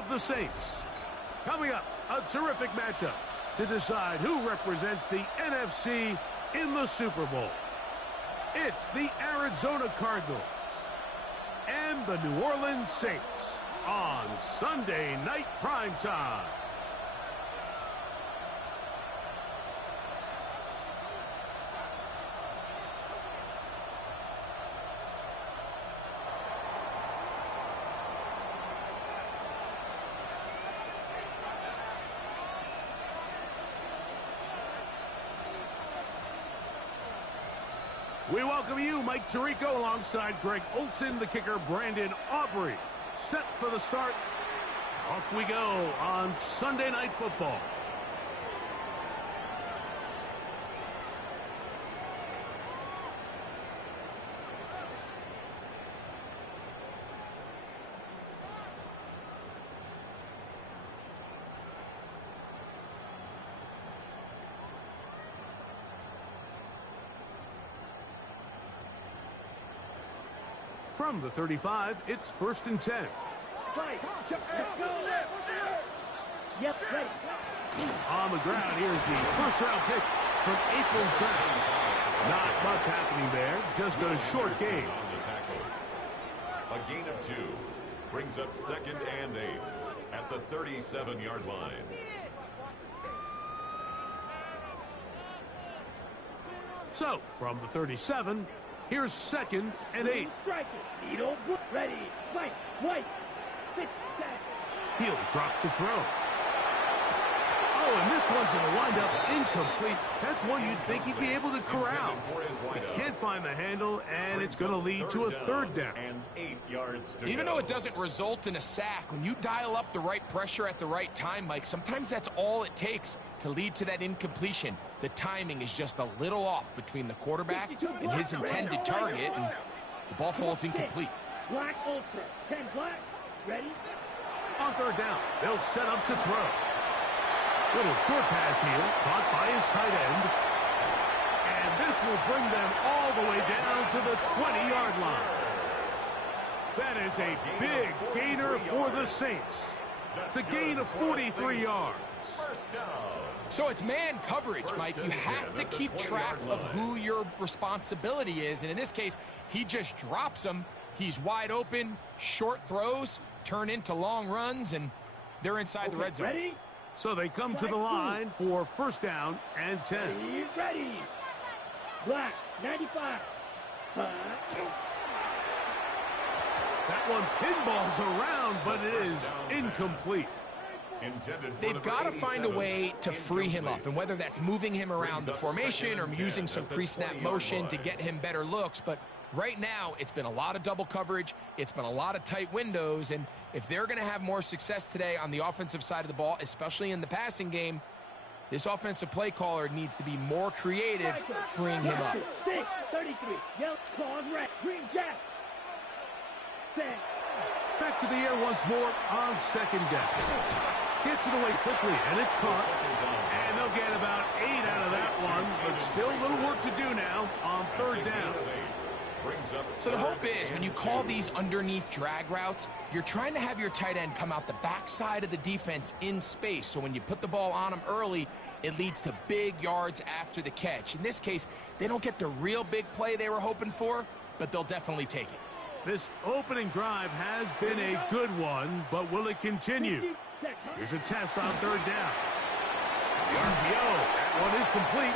of the Saints. Coming up, a terrific matchup to decide who represents the NFC in the Super Bowl. It's the Arizona Cardinals and the New Orleans Saints on Sunday Night Primetime. We welcome you, Mike Tirico, alongside Greg Olson, the kicker, Brandon Aubrey. Set for the start. Off we go on Sunday Night Football. From the 35, it's 1st and 10. On the ground, here's the first-round pick from April's draft. Not much happening there, just a short gain. A gain of 2 brings up 2nd and 8 at the 37-yard line. So, from the 37, here's 2nd and 8. Ready. White. He'll drop to throw. Oh, and this one's going to wind up incomplete. That's one you'd think he'd be able to corral. He can't find the handle, and it's going to lead to a 3rd down. And 8 yards to Even go. though it doesn't result in a sack, when you dial up the right pressure at the right time, Mike, sometimes that's all it takes to lead to that incompletion. The timing is just a little off between the quarterback and his intended target, and the ball falls incomplete. Black Ultra. 10 black. Ready? On 3rd down, they'll set up to throw. Little short pass here, caught by his tight end. And this will bring them all the way down to the 20-yard line. That is a big gainer for the Saints. It's a gain of 43 yards. First down. So it's man coverage, Mike. You have to keep track of who your responsibility is. And in this case, he just drops him. He's wide open. Short throws turn into long runs, and they're inside the red zone. Ready? So they come to the line for 1st down and 10. Ready. Black. 95. That one pinballs around, but it is incomplete. They've got to find a way to free him up, and whether that's moving him around the formation or using some pre-snap motion to get him better looks, but right now it's been a lot of double coverage, it's been a lot of tight windows, and if they're going to have more success today on the offensive side of the ball, especially in the passing game, this offensive play caller needs to be more creative freeing him up. 33. Yellow claws red. Green jack. Back to the air once more on 2nd down. Gets it away quickly, and it's caught. And they'll get about 8 out of that one, but still a little work to do now on 3rd down. So the hope is when you call these underneath drag routes, you're trying to have your tight end come out the backside of the defense in space. So when you put the ball on him early, it leads to big yards after the catch. In this case, they don't get the real big play they were hoping for, but they'll definitely take it. This opening drive has been a good one, but will it continue? Here's a test on 3rd down. The RPO, that one is complete.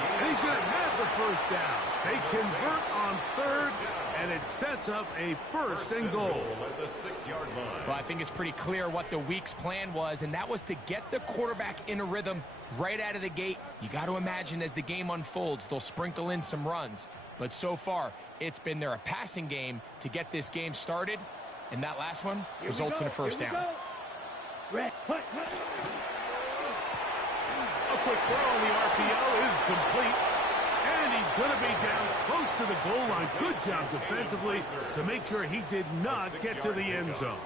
And he's going to have the 1st down. They convert on 3rd, and it sets up a 1st and goal. At the 6-yard line. Well, I think it's pretty clear what the week's plan was, and that was to get the quarterback in a rhythm right out of the gate. You got to imagine as the game unfolds, they'll sprinkle in some runs. But so far, it's been their passing game to get this game started, and that last one results in a 1st down. Red. A quick throw on the RPO is complete. And he's going to be down close to the goal line. Good job defensively to make sure he did not get to the end zone.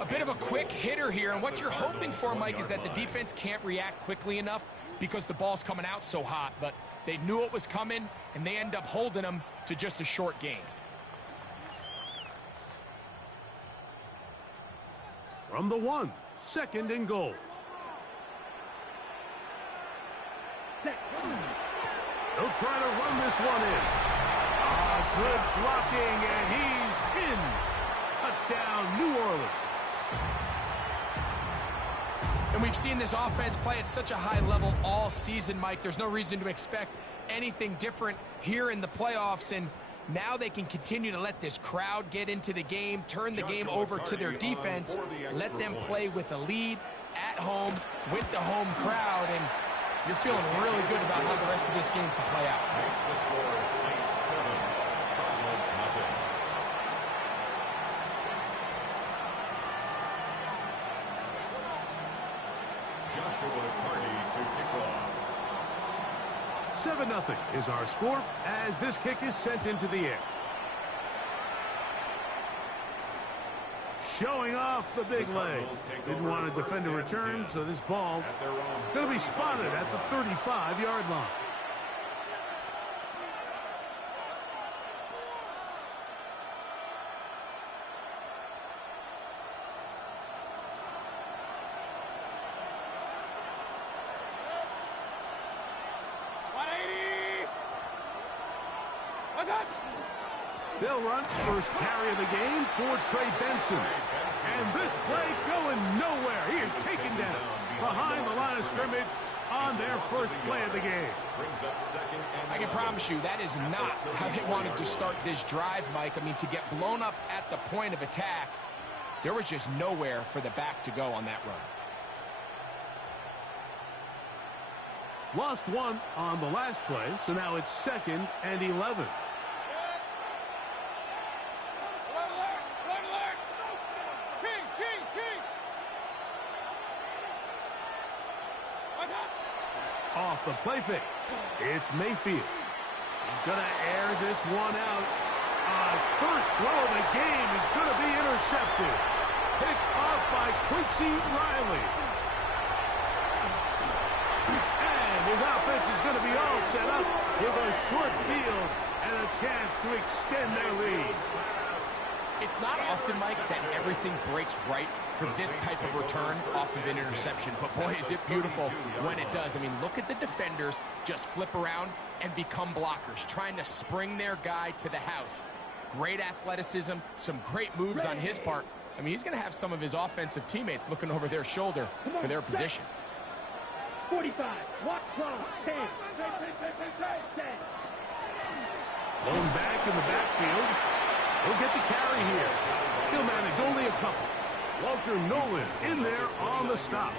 A bit of a quick hitter here, and what you're hoping for, Mike, is that the defense can't react quickly enough because the ball's coming out so hot. But they knew it was coming, and they end up holding them to just a short gain. from the 1. 2nd and goal. He'll try to run this one in. Good blocking, and he's in. Touchdown, New Orleans. And we've seen this offense play at such a high level all season, Mike. There's no reason to expect anything different here in the playoffs, and now they can continue to let this crowd get into the game, turn the game over to their defense, let them play with a lead at home with the home crowd, and you're feeling really good about how the rest of this game can play out. Makes the score Saints 7, Cardinals nothing. Joshua Carty to kick off. 7-0 is our score as this kick is sent into the air. Showing off the big leg. Didn't want to defend a return, so this ball going to be spotted at the 35-yard line. They'll run first carry of the game for Trey Benson. And this play going nowhere. He is taken down behind the line of scrimmage on their first play of the game. I can promise you that is not how they wanted to start this drive, Mike. I mean, to get blown up at the point of attack, there was just nowhere for the back to go on that run. Lost one on the last play, so now it's 2nd and 11. Off the play fake, it's Mayfield. He's going to air this one out. His first throw of the game is going to be intercepted. Picked off by Quincy Riley. And his offense is going to be all set up with a short field and a chance to extend their lead. It's not often, Mike, that everything breaks right for this type of return off of an interception. But, boy, is it beautiful when it does. I mean, look at the defenders just flip around and become blockers, trying to spring their guy to the house. Great athleticism, some great moves on his part. I mean, he's going to have some of his offensive teammates looking over their shoulder for their position. 45, walk cross, 10. Blown back in the backfield. He'll get the carry here. He'll manage only a couple. Walter Nolan in there on the stop.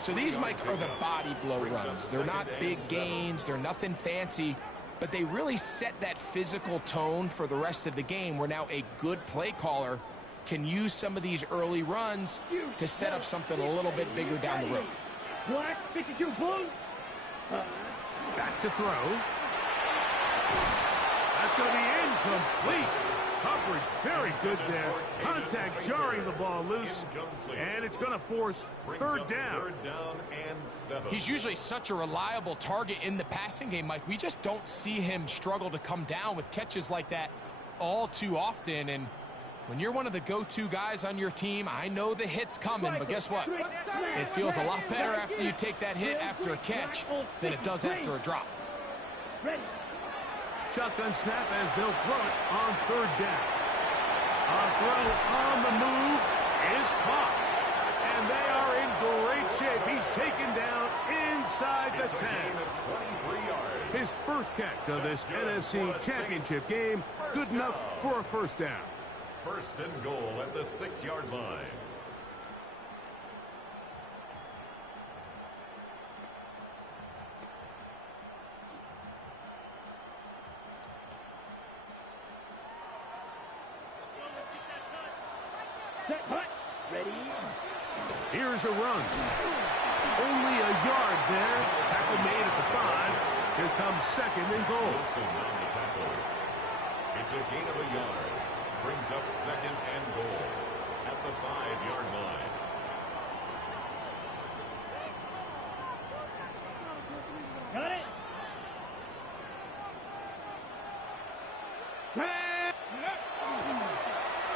So these, Mike, are the body blow runs. They're not big gains. They're nothing fancy. But they really set that physical tone for the rest of the game where now a good play caller can use some of these early runs to set up something a little bit bigger down the road. Black, 62 blue. Back to throw. That's going to be incomplete. Coverage very good there. Contact jarring the ball loose. And it's going to force third down. He's usually such a reliable target in the passing game, Mike. We just don't see him struggle to come down with catches like that all too often. And when you're one of the go-to guys on your team, I know the hit's coming, but guess what? It feels a lot better after you take that hit after a catch than it does after a drop. Ready. Shotgun snap as they'll throw it on third down. A throw on the move is caught. And they are in great shape. He's taken down inside the 10. His first catch of this NFC Championship game, good enough for a first down. First and goal at the 6-yard line. Set, hut. Ready. Here's a run. Only a yard there. Tackle made at the 5. Here comes second and goal. Wilson on the tackle. It's a gain of a yard. Brings up second and goal at the 5-yard line. Got it.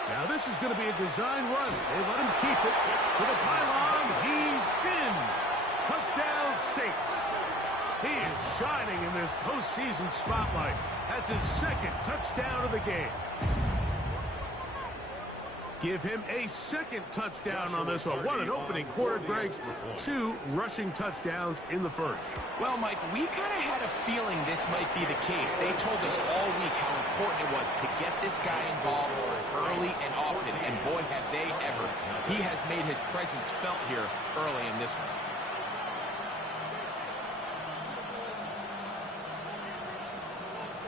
Now this This is going to be a design run. They let him keep it to the pylon. He's in. Touchdown, Saints. He is shining in this postseason spotlight. That's his second touchdown of the game. Give him a second touchdown on this one. What an opening quarter, Greg. 2 rushing touchdowns in the first. Well, Mike, we kind of had a feeling this might be the case. They told us all week how important it was to get this guy involved early and often, and boy, have they ever. He has made his presence felt here early in this one.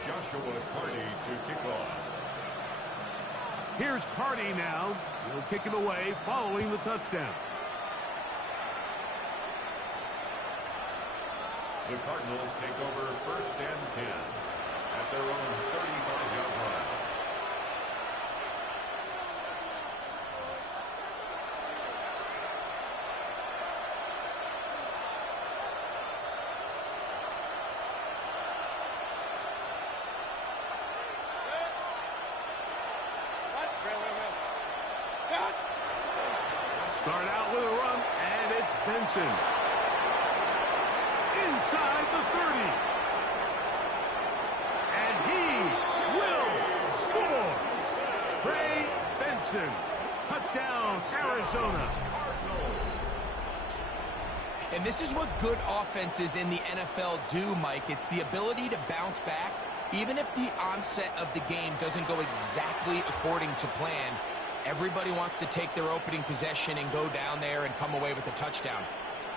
Joshua Carty to kick off. Here's Carty now. He'll kick him away following the touchdown. The Cardinals take over 1st and 10 at their own 35-yard line. Start out with a run, and it's Benson. Inside the 30. And he will score. Trey Benson. Touchdown, Arizona. And this is what good offenses in the NFL do, Mike. It's the ability to bounce back, even if the onset of the game doesn't go exactly according to plan. Everybody wants to take their opening possession and go down there and come away with a touchdown.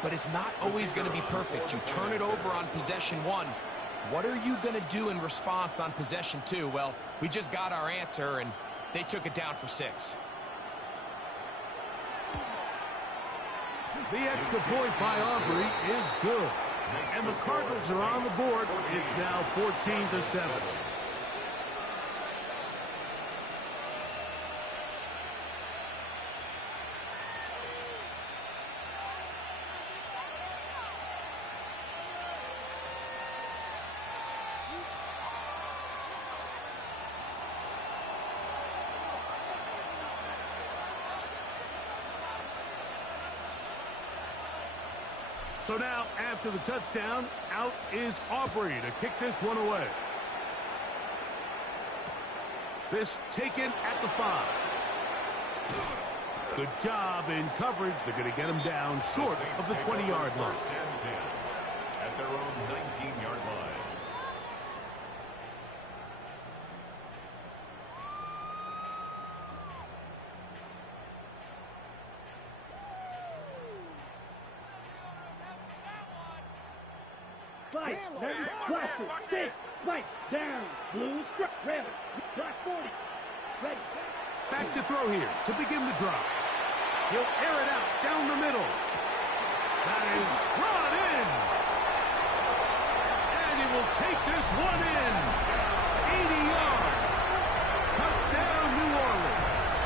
But it's not always going to be perfect. You turn it over on possession 1. What are you going to do in response on possession 2? Well, we just got our answer, and they took it down for 6. The extra point by Aubrey is good. And the Cardinals are on the board. It's now 14-7. So now, after the touchdown, out is Aubrey to kick this one away. This taken at the 5. Good job in coverage. They're going to get him down short of the 20-yard line. 1st and 10 at their own 19-yard line. Fight, 7, cluster, 6, fight, down, blue, strike, rail, block 40, ready, Back to throw here to begin the drive. He'll air it out down the middle. That is brought in. And he will take this one in. 80 yards. Touchdown, New Orleans.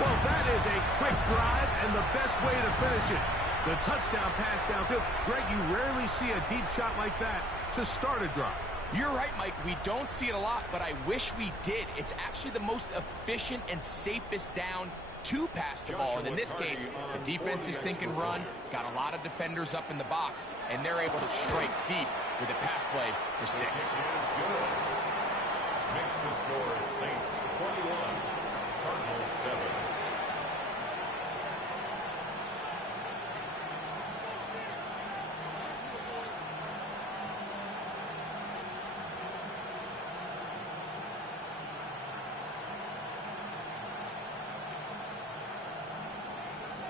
Well, that is a quick drive and the best way to finish it. The touchdown pass downfield. Greg, you rarely see a deep shot like that to start a drive. You're right, Mike. We don't see it a lot, but I wish we did. It's actually the most efficient and safest down to pass the ball. And in this case, the defense is thinking run, got a lot of defenders up in the box, and they're able to strike deep with a pass play for 6. Makes the score Saints 21, Cardinals 7.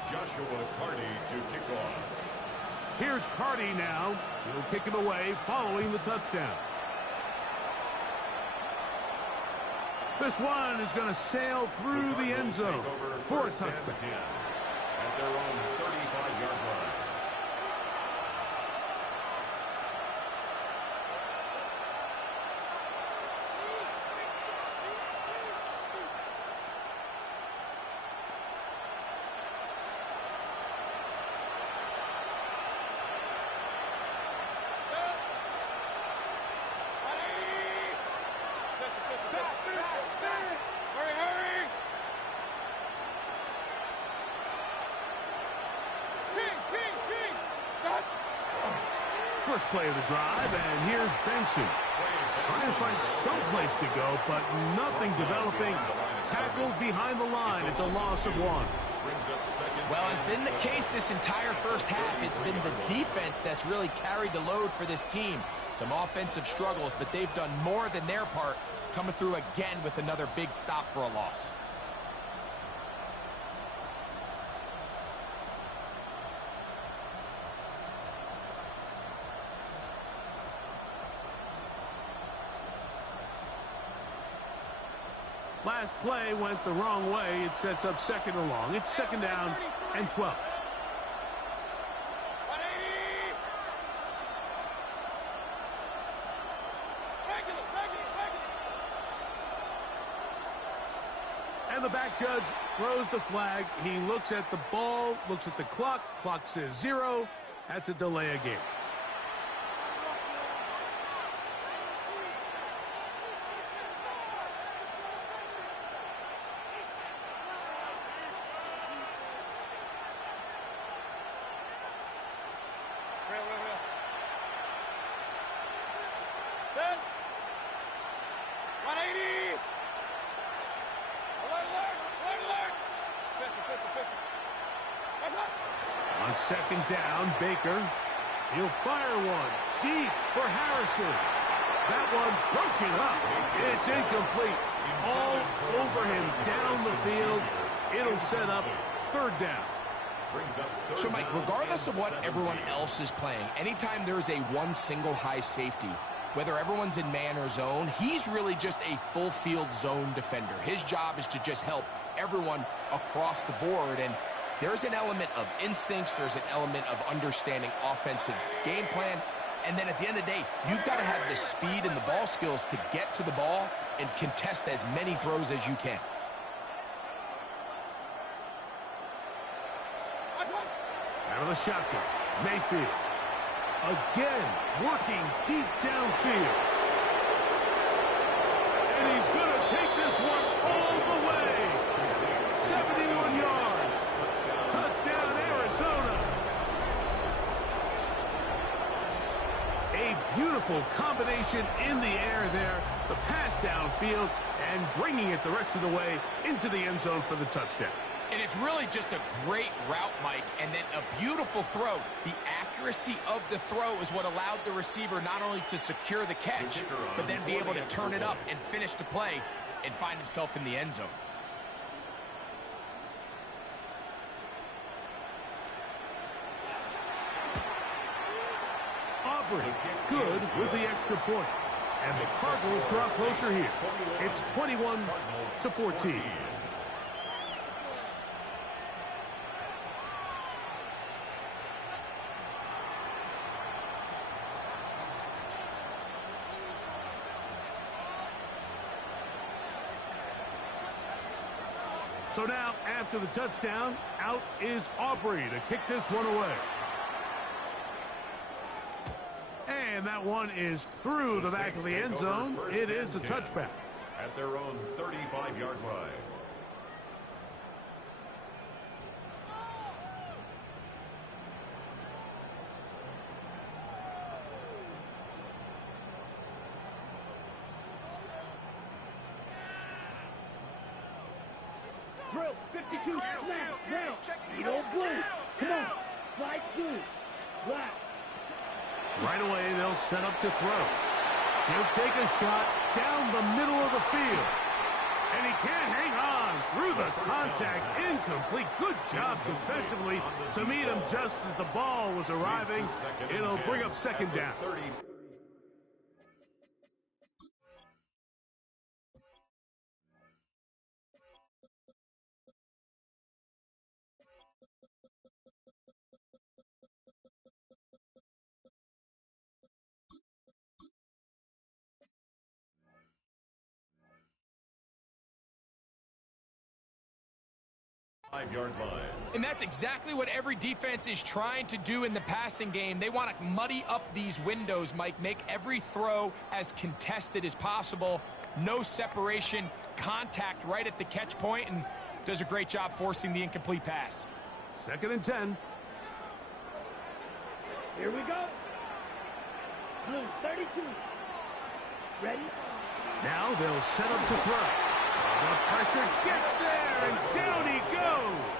Joshua Carty to kick off. Here's Carty now. He'll kick him away following the touchdown. This one is going to sail through the end zone for a touchdown. At their own 35-yard line. first play of the drive, and here's Benson. Trying to find some place to go, but nothing developing. Tackled behind the line. It's a loss of 1. Well, it's been the case this entire first half. It's been the defense that's really carried the load for this team. Some offensive struggles, but they've done more than their part, coming through again with another big stop for a loss. Last play went the wrong way. It sets up second and long. It's second down and 12. And the back judge throws the flag. He looks at the ball, looks at the clock. Clock says 0. That's a delay of game. On second down, Baker. He'll fire one deep for Harrison. That one broken up. It's incomplete. All over him down the field. It'll set up third down. So, Mike, regardless of what everyone else is playing, anytime there's a one single high safety, whether everyone's in man or zone, he's really just a full field zone defender. His job is to just help everyone across the board. And there's an element of instincts, there's an element of understanding offensive game plan, and then at the end of the day, you've got to have the speed and the ball skills to get to the ball and contest as many throws as you can. Out of the shotgun, Mayfield. Again, working deep downfield. And he's going to take this one all the way. 71 yards. Touchdown, Arizona. A beautiful combination in the air there. The pass downfield and bringing it the rest of the way into the end zone for the touchdown. And it's really just a great route, Mike, and then a beautiful throw. The accuracy of the throw is what allowed the receiver not only to secure the catch, but then be able to turn it up and finish the play and find himself in the end zone. Aubrey, good with the extra point. And the Cardinals draw closer here. It's 21-14. So now, after the touchdown, out is Aubrey to kick this one away. And that one is through the back of the end zone. It is a touchback. At their own 35-yard line. Drill, 52, snap, now. You don't blue. Come on. Slide through. Black. Right away, they'll set up to throw. He'll take a shot down the middle of the field. And he can't hang on through the contact. Incomplete. Good job defensively to meet him just as the ball was arriving. It'll bring up second down. Five-yard line. And that's exactly what every defense is trying to do in the passing game. They want to muddy up these windows, Mike, make every throw as contested as possible. No separation, contact right at the catch point, and does a great job forcing the incomplete pass. Second and 10. Here we go. Blue 32. Ready? Now they'll set up to throw. The pressure gets there, and down he goes.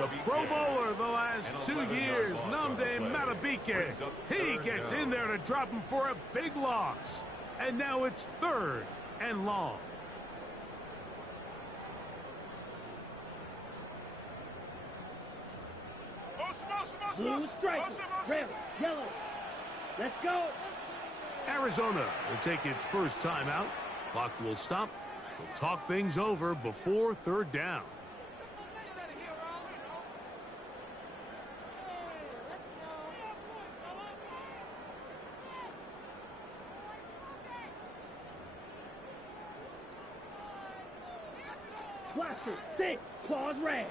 The Pro Bowler the last 2 years, Nnamdi Madubuike. He gets in there to drop him for a big loss. And now it's 3rd and long. Blue striker. Red, yellow. Let's go. Arizona will take its first timeout. Clock will stop. We'll talk things over before 3rd down. Blaster 6. Claws red.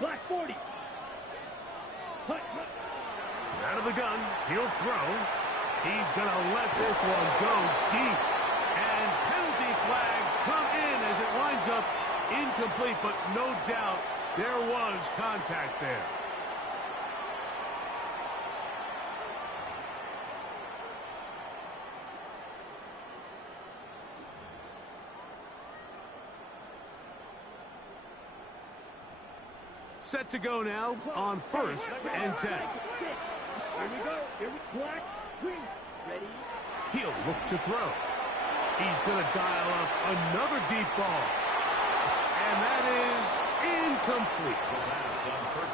Black 40. Hut, hut. Out of the gun, he'll throw. He's going to let this one go deep. And penalty flags come in as it winds up incomplete, but no doubt there was contact there. Set to go now on 1st and 10. Here we go. Here we black, green. Ready? He'll look to throw. He's going to dial up another deep ball. And that is incomplete.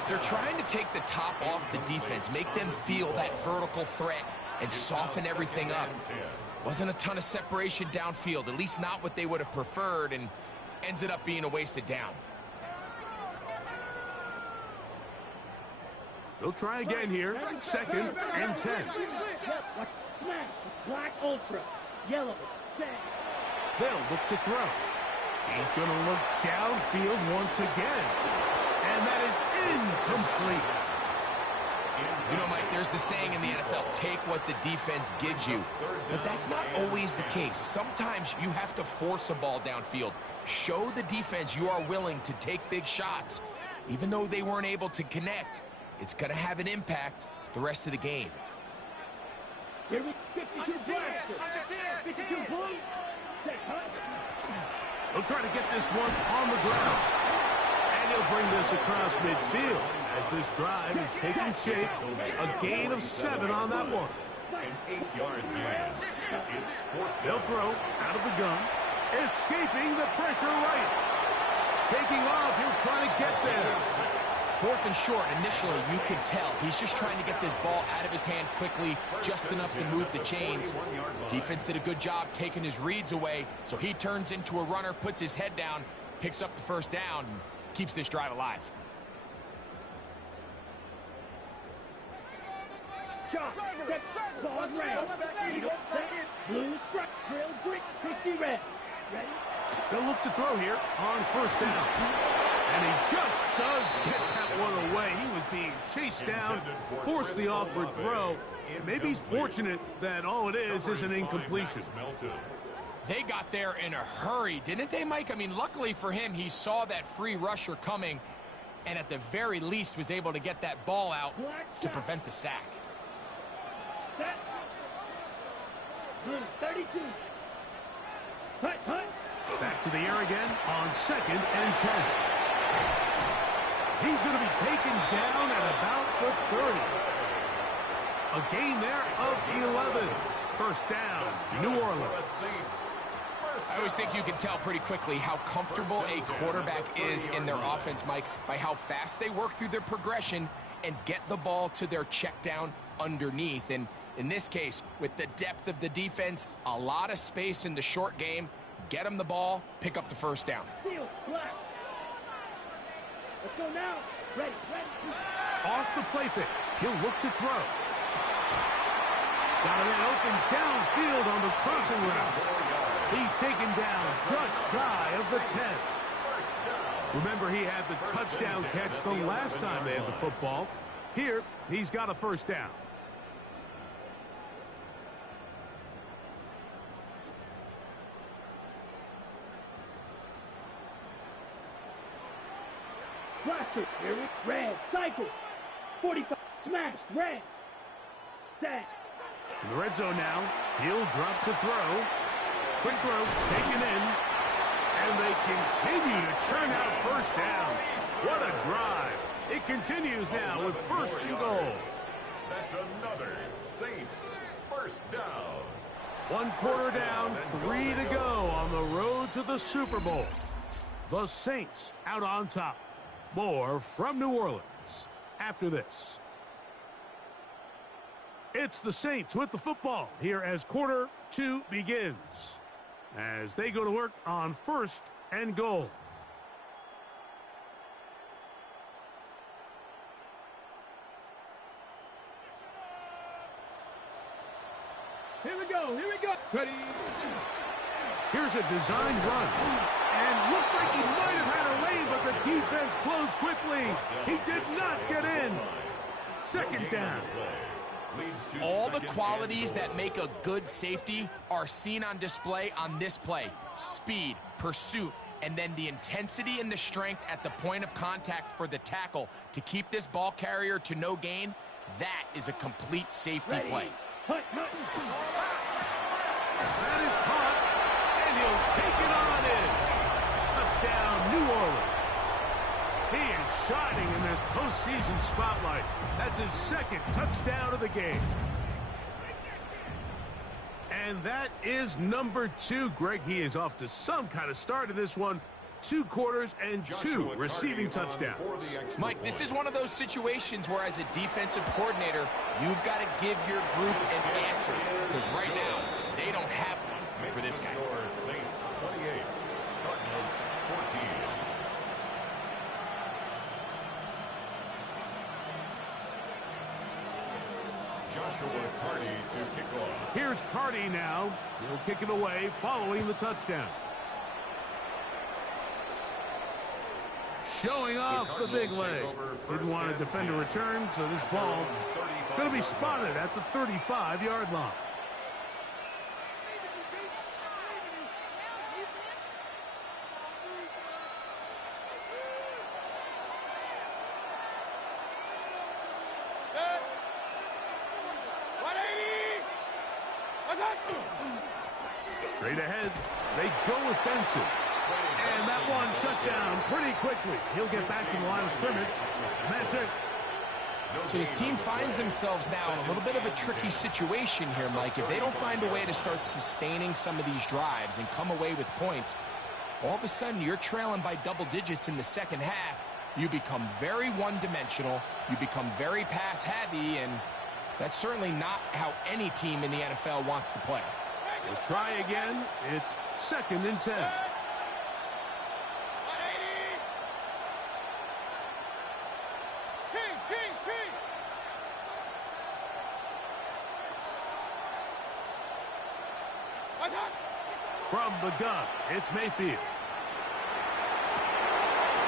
They're trying to take the top off the defense, make them feel that vertical threat, and soften everything up. Wasn't a ton of separation downfield, at least not what they would have preferred, and ends up being a wasted down. They'll try again here. 2nd and 10. Smash. Black ultra. Yellow. Set. They'll look to throw. He's going to look downfield once again. And that is incomplete. You know, Mike, there's the saying in the NFL, take what the defense gives you. But that's not always the case. Sometimes you have to force a ball downfield. Show the defense you are willing to take big shots. Even though they weren't able to connect, it's going to have an impact the rest of the game. Here we 52 blaster. 52 blue. Set hut. He'll try to get this one on the ground. And he'll bring this across midfield as this drive is taking shape. A gain of 7 on that one. An 8-yard gain. It's 4th. They'll throw out of the gun. Escaping the pressure right. Taking off. He'll try to get there. 4th and short, initially, you can tell. He's just trying to get this ball out of his hand quickly, just enough to move the chains. Defense did a good job taking his reads away, so he turns into a runner, puts his head down, picks up the 1st down, and keeps this drive alive. Shot. Set. Claws red. Set. Blue strike. Drill brick. 60 red. Ready? They'll look to throw here on 1st down. And he just does get that one away. He was being chased down, forced the awkward throw. Maybe he's fortunate that all it is an incompletion. They got there in a hurry, didn't they, Mike? I mean, luckily for him, he saw that free rusher coming, and at the very least was able to get that ball out to prevent the sack. Set. Blue 32. Hut, hut. Back to the air again on 2nd and 10. He's going to be taken down at about the 30. A gain there of 11. 1st down, New Orleans. I always think you can tell pretty quickly how comfortable a quarterback is in their offense, Mike, by how fast they work through their progression and get the ball to their check down underneath. And in this case, with the depth of the defense, a lot of space in the short game, get them the ball, pick up the 1st down. Seal. Black. Let's go now. Ready. Off the play fake. He'll look to throw. Got a man open downfield on the crossing route. He's taken down just shy of the 10. Remember, he had the touchdown catch the last time they had the football. Here, he's got a 1st down. Blaster. Here we red. Cycle. 45. Smash. Red. Set. In the red zone now. He'll drop to throw. Quick throw taken in. And they continue to churn out first down. What a drive. It continues now with first and goal. That's another Saints first down. 1 quarter down, 3 to go on the road to the Super Bowl. The Saints out on top. More from New Orleans after this. It's the Saints with the football here as quarter 2 begins. As they go to work on first and goal. Here we go. Here we go. Ready. Here's a design run. And looked like he might have had a lane, but the defense closed quickly. He did not get in. Second down. All the qualities that make a good safety are seen on display on this play. Speed, pursuit, and then the intensity and the strength at the point of contact for the tackle to keep this ball carrier to no gain. That is a complete safety play. Hut, hut. That is caught, and he'll take it on in. Touchdown, New Orleans. He is shining in this postseason spotlight. That's his second touchdown of the game. And that is number 2. Greg, he is off to some kind of start in this one. 2 quarters and 2 receiving touchdowns. Mike, this is one of those situations where as a defensive coordinator, you've got to give your group an answer. Because right now, they don't have one for this guy. Saints 28, Cardinals 14. Joshua Carty to kick off. Here's Carty now. He'll kick it away following the touchdown. Showing off the big leg. Didn't want to defend a return, so this ball going to be spotted at the 35-yard line. Straight ahead, they go with Benson. And that one shut down pretty quickly. He'll get back to the line of scrimmage, and that's it. So his team finds themselves now in a little bit of a tricky situation here, Mike. If they don't find a way to start sustaining some of these drives and come away with points, all of a sudden you're trailing by double digits in the second half. You become very one-dimensional. You become very pass-heavy, and that's certainly not how any team in the NFL wants to play. We'll try again. It's 2nd and 10. From the gun, it's Mayfield.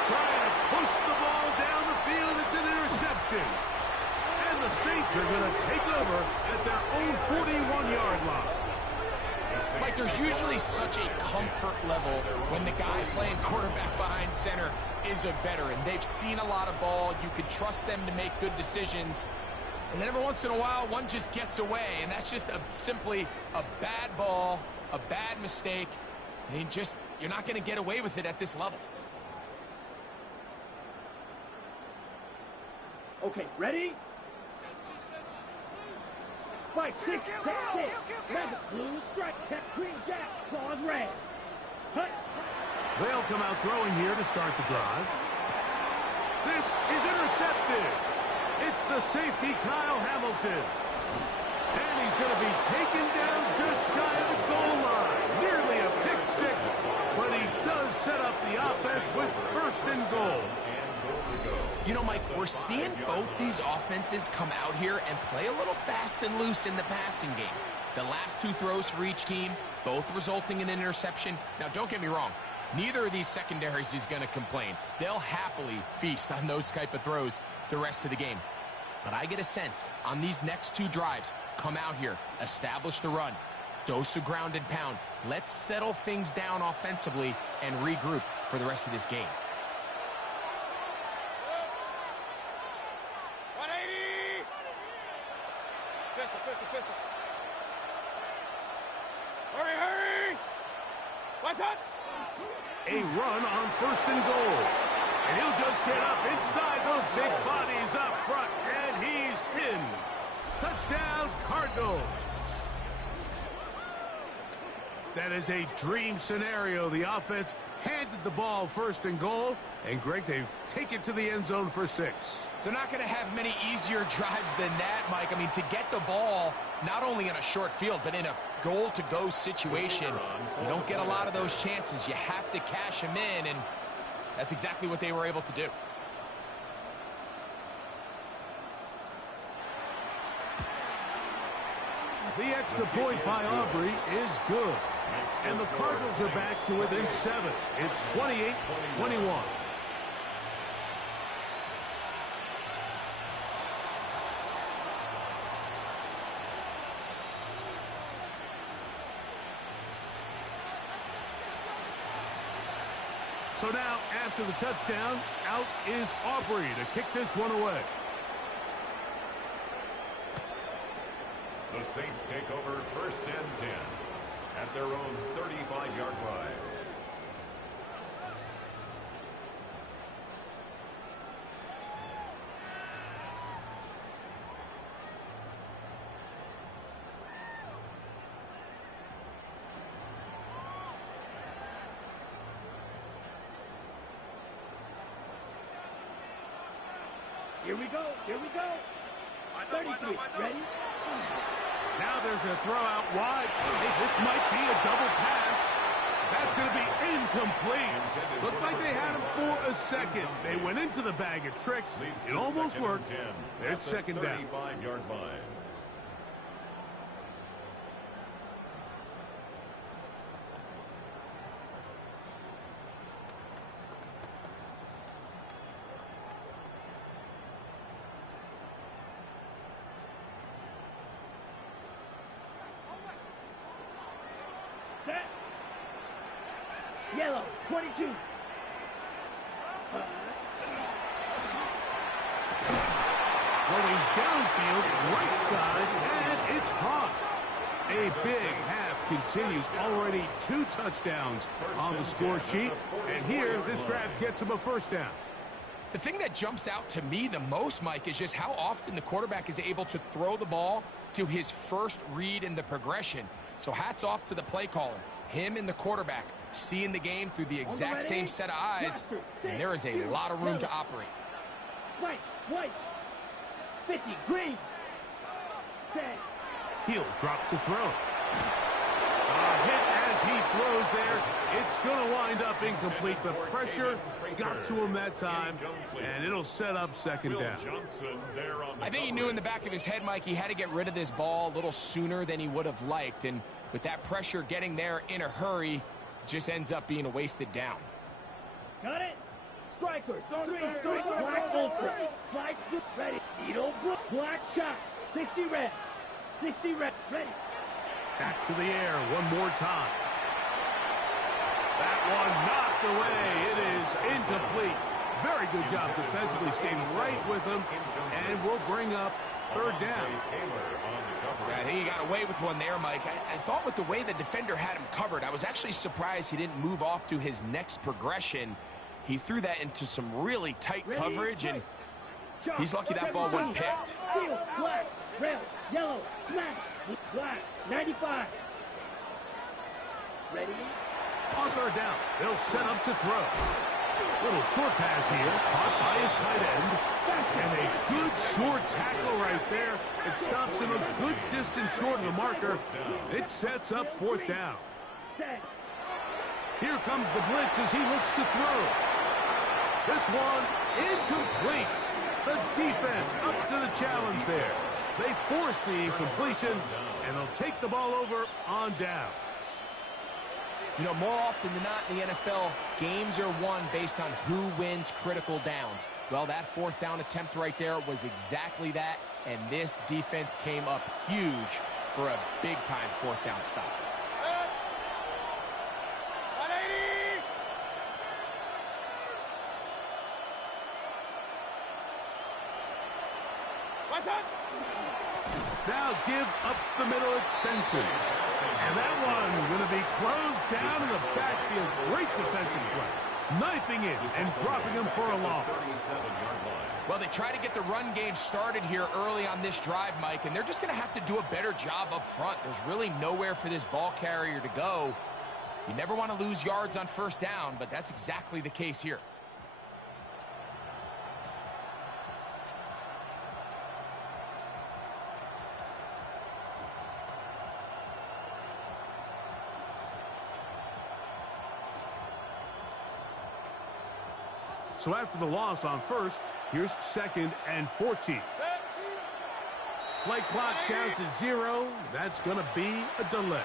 Trying to push the ball down the field. It's an interception. And the Saints are going to take over at their own 41-yard line. Mike, there's usually such a comfort level when the guy playing quarterback behind center is a veteran. They've seen a lot of ball. You can trust them to make good decisions. And then every once in a while, one just gets away. And that's just simply a bad ball, a bad mistake. And you're not going to get away with it at this level. Okay, ready? 5, 6, 7, rabbit, blue, strike, tap, green, jack, claws, red. Hut. They'll come out throwing here to start the drive. This is intercepted. It's the safety, Kyle Hamilton. And he's going to be taken down just shy of the goal line. Nearly a pick 6, but he does set up the offense with first and goal. You know, Mike, we're seeing both these offenses come out here and play a little fast and loose in the passing game. The last 2 throws for each team, both resulting in an interception. Now, don't get me wrong. Neither of these secondaries is going to complain. They'll happily feast on those type of throws the rest of the game. But I get a sense on these next 2 drives, come out here, establish the run, dose of ground and pound. Let's settle things down offensively and regroup for the rest of this game. A run on 1st and goal. And he'll just get up inside those big bodies up front. And he's in. Touchdown, Cardinals. That is a dream scenario. The offense handed the ball 1st and goal. And, Greg, they take it to the end zone for 6. They're not going to have many easier drives than that, Mike. I mean, to get the ball not only in a short field, but in a goal-to-go situation, you don't get a lot of those chances. You have to cash them in, and that's exactly what they were able to do. The extra point by Aubrey is good. And the Cardinals are back to within 7. It's 28-21. So now, after the touchdown, out is Aubrey to kick this one away. The Saints take over 1st and 10 at their own 35-yard line. Here we go. Here we go. 33. Ready? Now there's a throw out wide. Hey, this might be a double pass. That's going to be incomplete. Looked like they had him for a second. They went into the bag of tricks. It almost worked. It's 2nd down. 35-yard line. Set. Yellow, 22. Going downfield, right side, and it's caught. A big half continues. Already 2 touchdowns on the score sheet. And here, this grab gets him a 1st down. The thing that jumps out to me the most, Mike, is just how often the quarterback is able to throw the ball to his first read in the progression. So hats off to the play caller. Him and the quarterback seeing the game through the exact same set of eyes, and there is a lot of room to operate. White. 50, green. Set. He'll drop to throw. A hit as he throws there. It's going to wind up incomplete. The pressure got to him that time, and it'll set up 2nd down. I think he knew in the back of his head, Mike, he had to get rid of this ball a little sooner than he would have liked. And with that pressure getting there in a hurry, it just ends up being a wasted down. Got it? Striker. Black ultra. Black ready. Needle black shot. 60 red. 60 red. Ready. Back to the air one more time. That one knocked away. It is incomplete. Very good job defensively, staying right with him, and we'll bring up 3rd down. Yeah, I think he got away with one there, Mike. I thought with the way the defender had him covered, I was actually surprised he didn't move off to his next progression. He threw that into some really tight coverage, and he's lucky that ball wasn't picked. Black, red, yellow, black, 95. Ready? On 3rd down, they'll set up to throw. Little short pass here, caught by his tight end. And a good short tackle right there. It stops him a good distance short of the marker. It sets up 4th down. Here comes the blitz as he looks to throw. This one incomplete. The defense up to the challenge there. They force the incompletion, and they'll take the ball over on down. You know, more often than not in the NFL, games are won based on who wins critical downs. Well, that 4th down attempt right there was exactly that, and this defense came up huge for a big-time 4th down stop. 180! What's up? Now give up the middle, it's Benson. And that one going to be closed down in the backfield. knifing it and dropping him for a loss. Well, they try to get the run game started here early on this drive, Mike, and they're just going to have to do a better job up front. There's really nowhere for this ball carrier to go. You never want to lose yards on first down, but that's exactly the case here. So after the loss on first, here's 2nd and 14. Play clock down to 0. That's going to be a delay.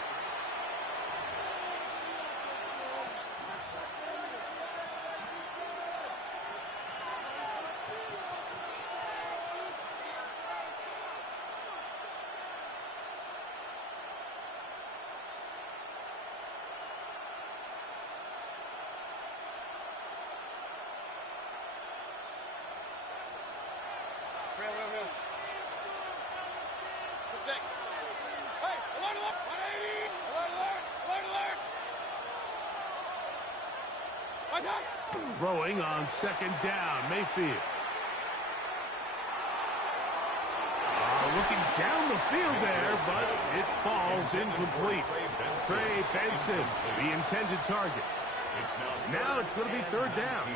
Throwing on 2nd down, Mayfield. Looking down the field there, but it falls incomplete. Trey Benson, the intended target. Now it's going to be 3rd down.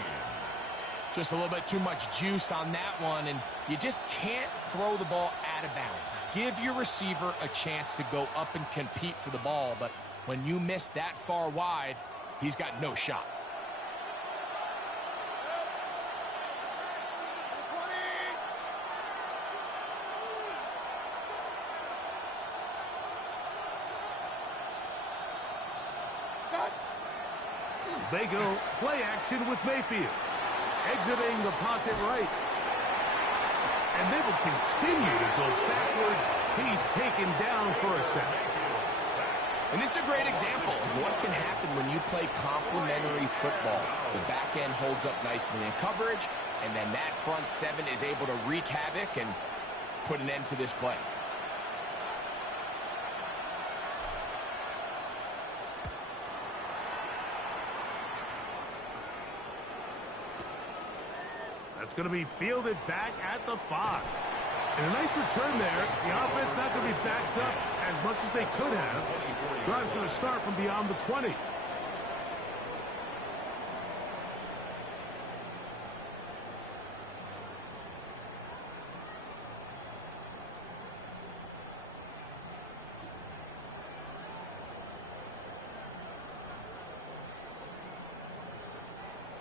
Just a little bit too much juice on that one, and you just can't throw the ball out of bounds. Give your receiver a chance to go up and compete for the ball, but when you miss that far wide, he's got no shot. They go play action with Mayfield. Exiting the pocket right. And they will continue to go backwards. He's taken down for a sack. And this is a great example of what can happen when you play complementary football. The back end holds up nicely in coverage, and then that front 7 is able to wreak havoc and put an end to this play. That's going to be fielded back at the 5. And a nice return there. The offense not going to be backed up as much as they could have. Drive's going to start from beyond the 20.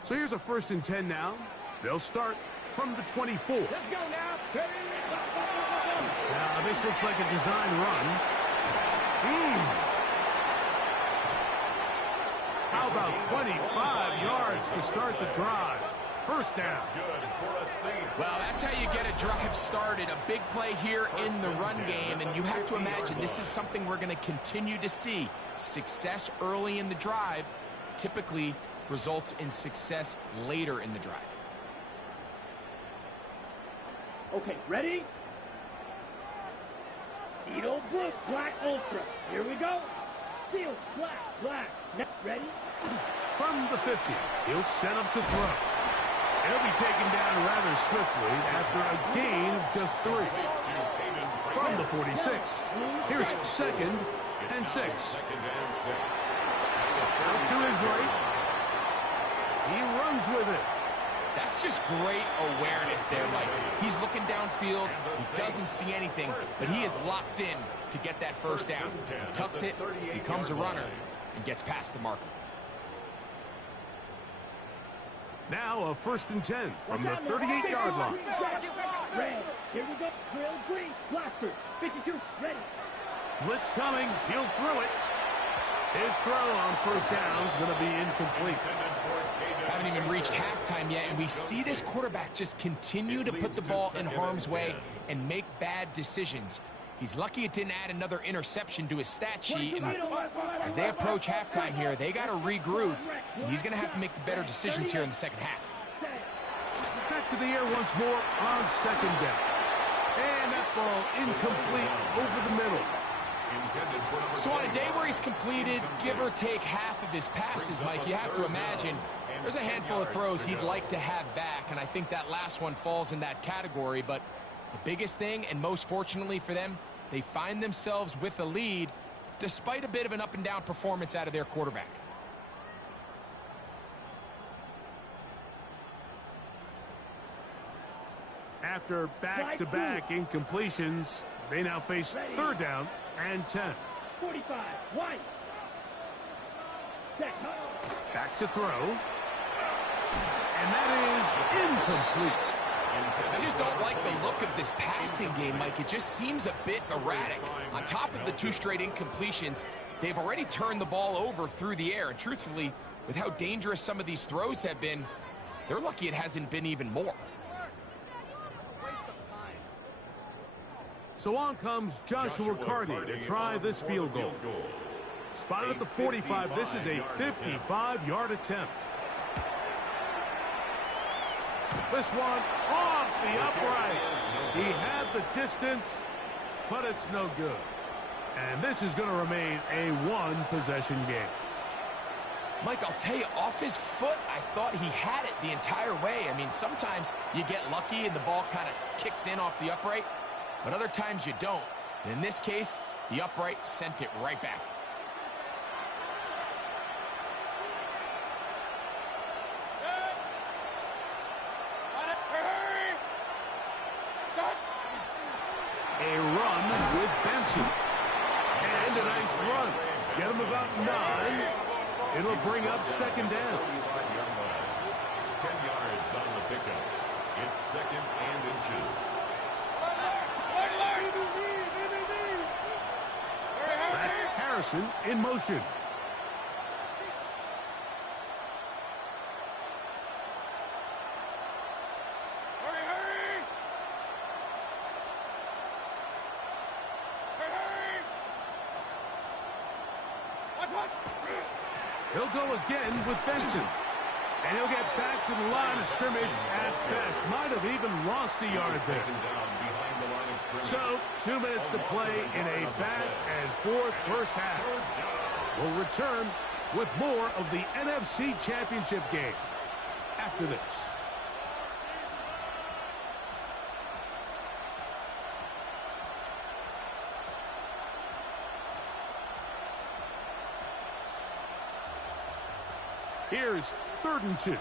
So here's a 1st and 10 now. They'll start from the 24. Let's go now. Now, this looks like a design run. How about 25 yards to start the drive? 1st down. Well, that's how you get a drive started. A big play here in the run game, and you have to imagine this is something we're going to continue to see. Success early in the drive typically results in success later in the drive. Okay, ready? Edo blue, black ultra. Here we go. Steel, black. Now, ready? From the 50, he'll set up to throw. He'll be taken down rather swiftly after a gain of just 3. From the 46, here's 2nd and 6. Out to his right. He runs with it. That's just great awareness there, Mike. He's looking downfield. He doesn't see anything, but he is locked in to get that 1st down. He tucks it, becomes a runner, and gets past the marker. Now a 1st and 10 from the 38-yard line. Red. Here we go. Drill green. Blaster. 52. Ready. Blitz coming. He'll throw it. His throw on 1st down is going to be incomplete. Haven't even reached halftime yet, and we see this quarterback just continue to put the ball in harm's way and make bad decisions. He's lucky it didn't add another interception to his stat sheet, and as they approach halftime here, they got to regroup, and he's going to have to make the better decisions here in the 2nd half. Back to the air once more on 2nd down. And that ball incomplete over the middle. So on a day where he's completed, give or take half of his passes, Mike, you have to imagine there's a handful of throws he'd like to have back, and I think that last one falls in that category. But the biggest thing, and most fortunately for them, they find themselves with a lead despite a bit of an up-and-down performance out of their quarterback. After back-to-back incompletions, they now face third down and 10. 45, White. Back to throw. And that is incomplete. I just don't like the look of this passing game, Mike. It just seems a bit erratic. On top of the 2 straight incompletions, they've already turned the ball over through the air. And truthfully, with how dangerous some of these throws have been, they're lucky it hasn't been even more. So on comes Joshua Carty to try this field goal. Spotted at the 45. This is a 55-yard attempt. This one off the upright. He had the distance, but it's no good. And this is going to remain a one-possession game. Mike, I'll tell you, off his foot, I thought he had it the entire way. I mean, sometimes you get lucky and the ball kind of kicks in off the upright, but other times you don't. And in this case, the upright sent it right back. A run with Benson. And a nice run. Get him about 9. It'll bring up second down. 10 yards on the pickup. It's second and inches. That's Harrison in motion. He'll go again with Benson. And he'll get back to the line of scrimmage at best. Might have even lost a yard there. So, 2 minutes to play in a back-and-forth first half. We'll return with more of the NFC Championship game after this. Here's 3rd and 2.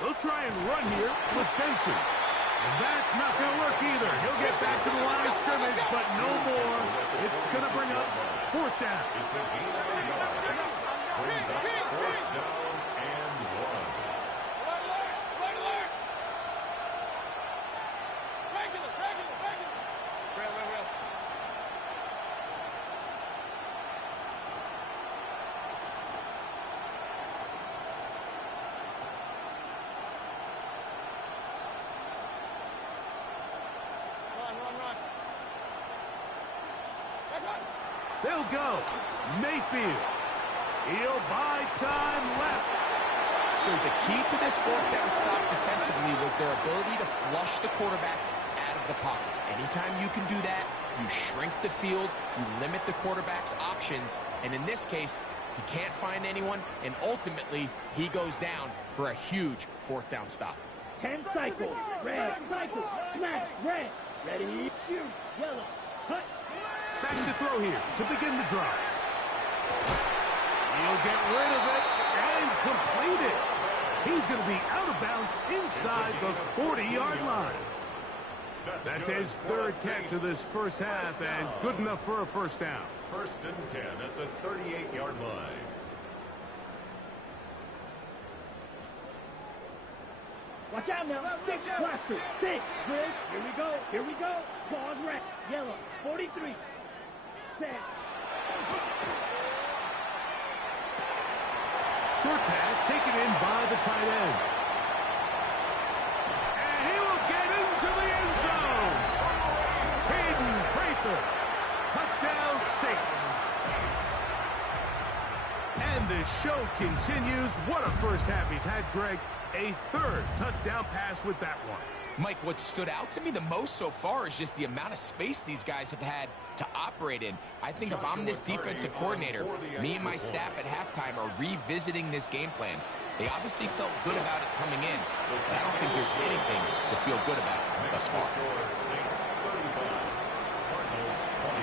They'll try and run here with Benson. And that's not going to work either. He'll get back to the line of scrimmage, but no more. It's going to bring up 4th down. It's a gain of a yard. Brings up 4th down and 1. They'll go. Mayfield. He'll buy time left. So the key to this 4th down stop defensively was their ability to flush the quarterback out of the pocket. Anytime you can do that, you shrink the field, you limit the quarterback's options, and in this case, he can't find anyone, and ultimately, he goes down for a huge 4th down stop. 10 cycles. Red. Cycle. Smash. Red. Ready. Shoot. Yellow. Cut. Back to throw here to begin the drive. He'll get rid of it and complete it. He's going to be out of bounds inside the 40-yard line. That's his 3rd catch of this first half and good enough for a first down. 1st and 10 at the 38-yard line. Watch out now. 6 cluster. 6. Bridge. Here we go. Here we go. Pause red. Yellow. 43. Set. Short pass taken in by the tight end. And he will get into the end zone. Hayden Prather. Touchdown Saints. And the show continues. What a first half he's had, Greg. A third touchdown pass with that one. Mike, what stood out to me the most so far is just the amount of space these guys have had to operate in. I think if I'm this defensive coordinator, me and my staff at halftime are revisiting this game plan. They obviously felt good about it coming in, but I don't think there's anything to feel good about thus far. Saints 35, Cardinals 21.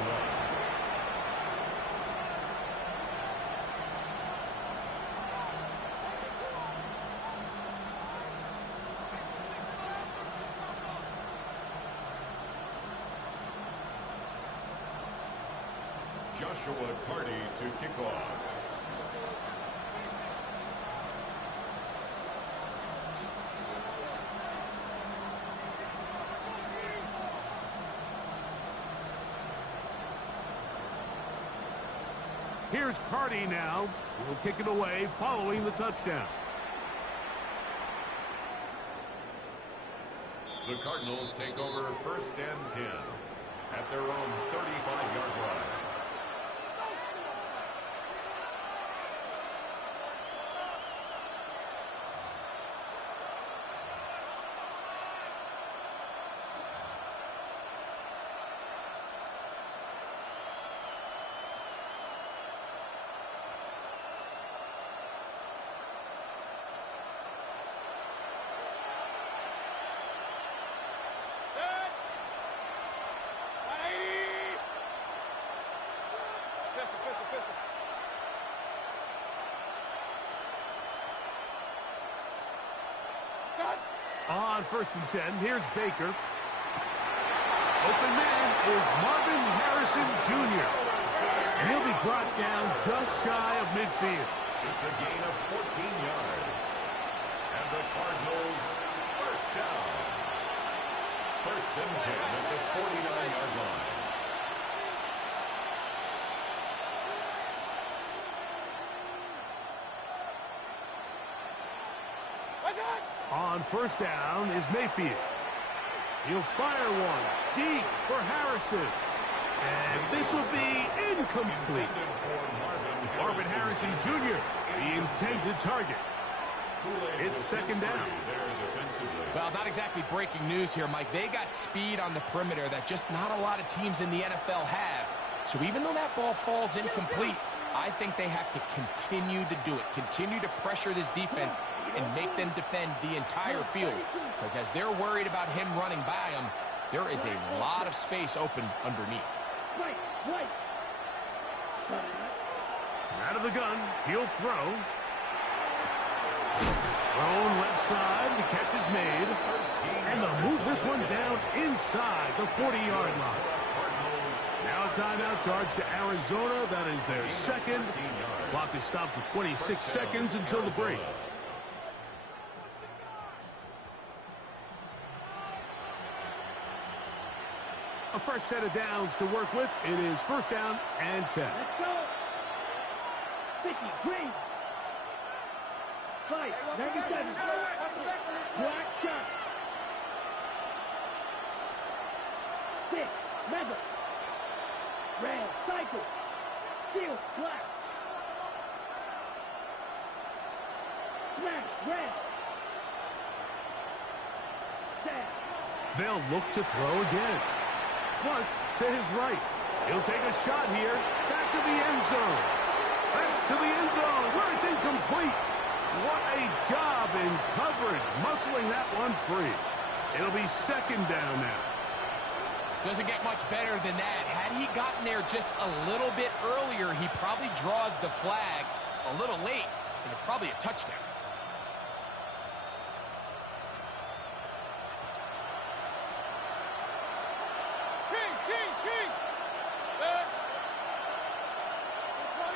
Joshua Carty to kick off. Here's Carty now. He'll kick it away following the touchdown. The Cardinals take over 1st and 10 at their own 35-yard line. On 1st and 10, here's Baker. Open man is Marvin Harrison Jr. And he'll be brought down just shy of midfield. It's a gain of 14 yards. And the Cardinals first down. 1st and 10 at the 49-yard line. On 1st down is Mayfield. He'll fire one deep for Harrison. And this will be incomplete. Marvin Harrison Jr., the intended target. It's 2nd down. Well, not exactly breaking news here, Mike. They got speed on the perimeter that just not a lot of teams in the NFL have. So even though that ball falls incomplete, I think they have to continue to do it. Continue to pressure this defense and make them defend the entire field. Because as they're worried about him running by them, there is a lot of space open underneath. Right. Out of the gun, he'll throw. Thrown left side, the catch is made. And they'll move this one down inside the 40-yard line. Now a timeout charge to Arizona. That is their 2nd. Clock is stopped for 26 seconds until the break. A fresh set of downs to work with. It is 1st down and 10. Let's go. 50, green. 5, 97. Black shot. 6, Mega. Red, cycle. Steel, black. Smash, red. Set. They'll look to throw again. Flush to his right. He'll take a shot here. Back to the end zone. That's to the end zone where it's incomplete. What a job in coverage, muscling that one free. It'll be 2nd down now. Doesn't get much better than that. Had he gotten there just a little bit earlier, he probably draws the flag a little late, and it's probably a touchdown. King. Back. 20.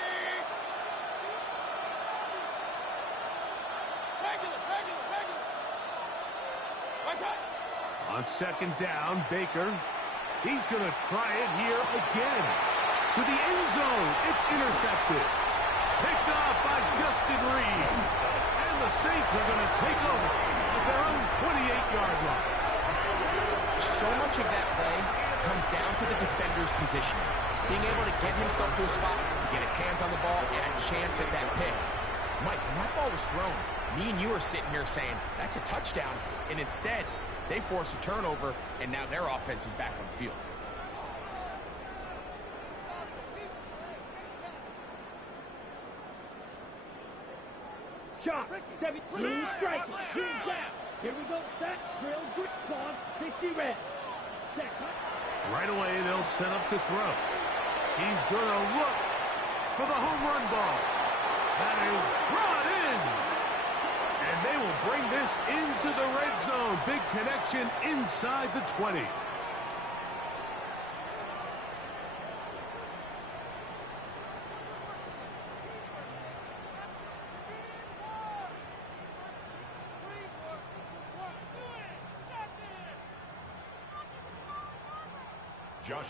Regular. Right side. On 2nd down, Baker. He's going to try it here again. To the end zone. It's intercepted. Picked off by Justin Reed. And the Saints are going to take over at their own 28-yard line. So much of that play comes down to the defender's positioning. being able to get himself to a spot, to get his hands on the ball, and a chance at that pick. Mike, when that ball was thrown, me and you are sitting here saying, that's a touchdown, and instead, they force a turnover, and now their offense is back on the field. Shot, 7, blue strike, green down. Here we go, set, drill, green, on, 60 red. Set, right away, they'll set up to throw. He's going to look for the home run ball. That is brought in. And they will bring this into the red zone. Big connection inside the 20.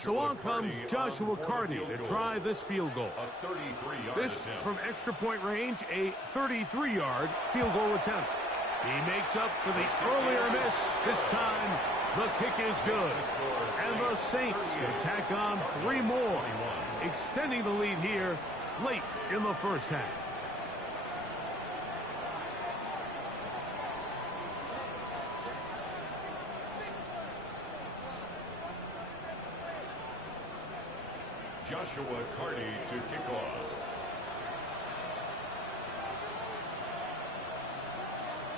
So on comes Joshua Carty to try this field goal. This from extra point range, a 33-yard field goal attempt. He makes up for the earlier miss. This time, the kick is good. And the Saints will tack on 3 more, extending the lead here late in the first half. Joshua Carty to kick off.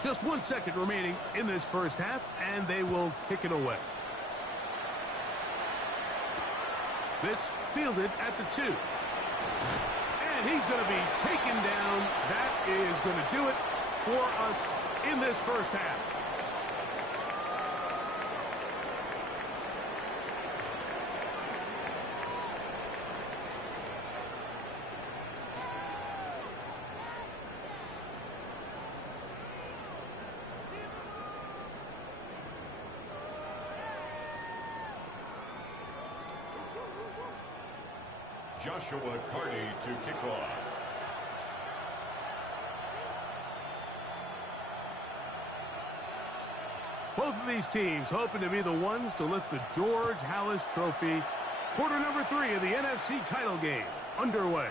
Just 1 second remaining in this first half, and they will kick it away. This fielded at the 2. And he's going to be taken down. That is going to do it for us in this first half. Joshua Carty to kick off. Both of these teams hoping to be the ones to lift the George Halas Trophy. Quarter number 3 of the NFC title game underway.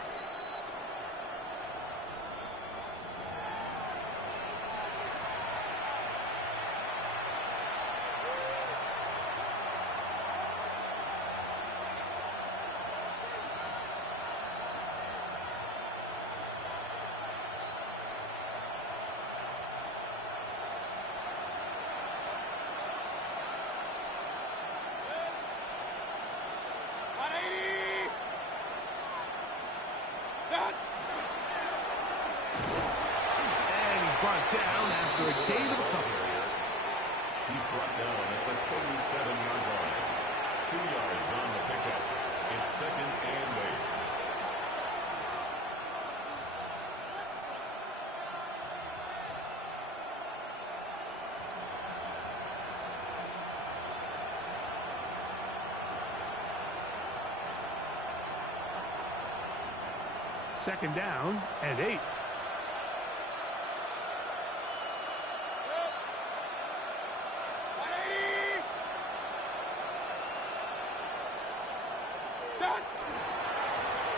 Down after a gain of a couple. He's brought down at the 37-yard line. 2 yards on the pickup. It's 2nd and 8. 2nd down and 8.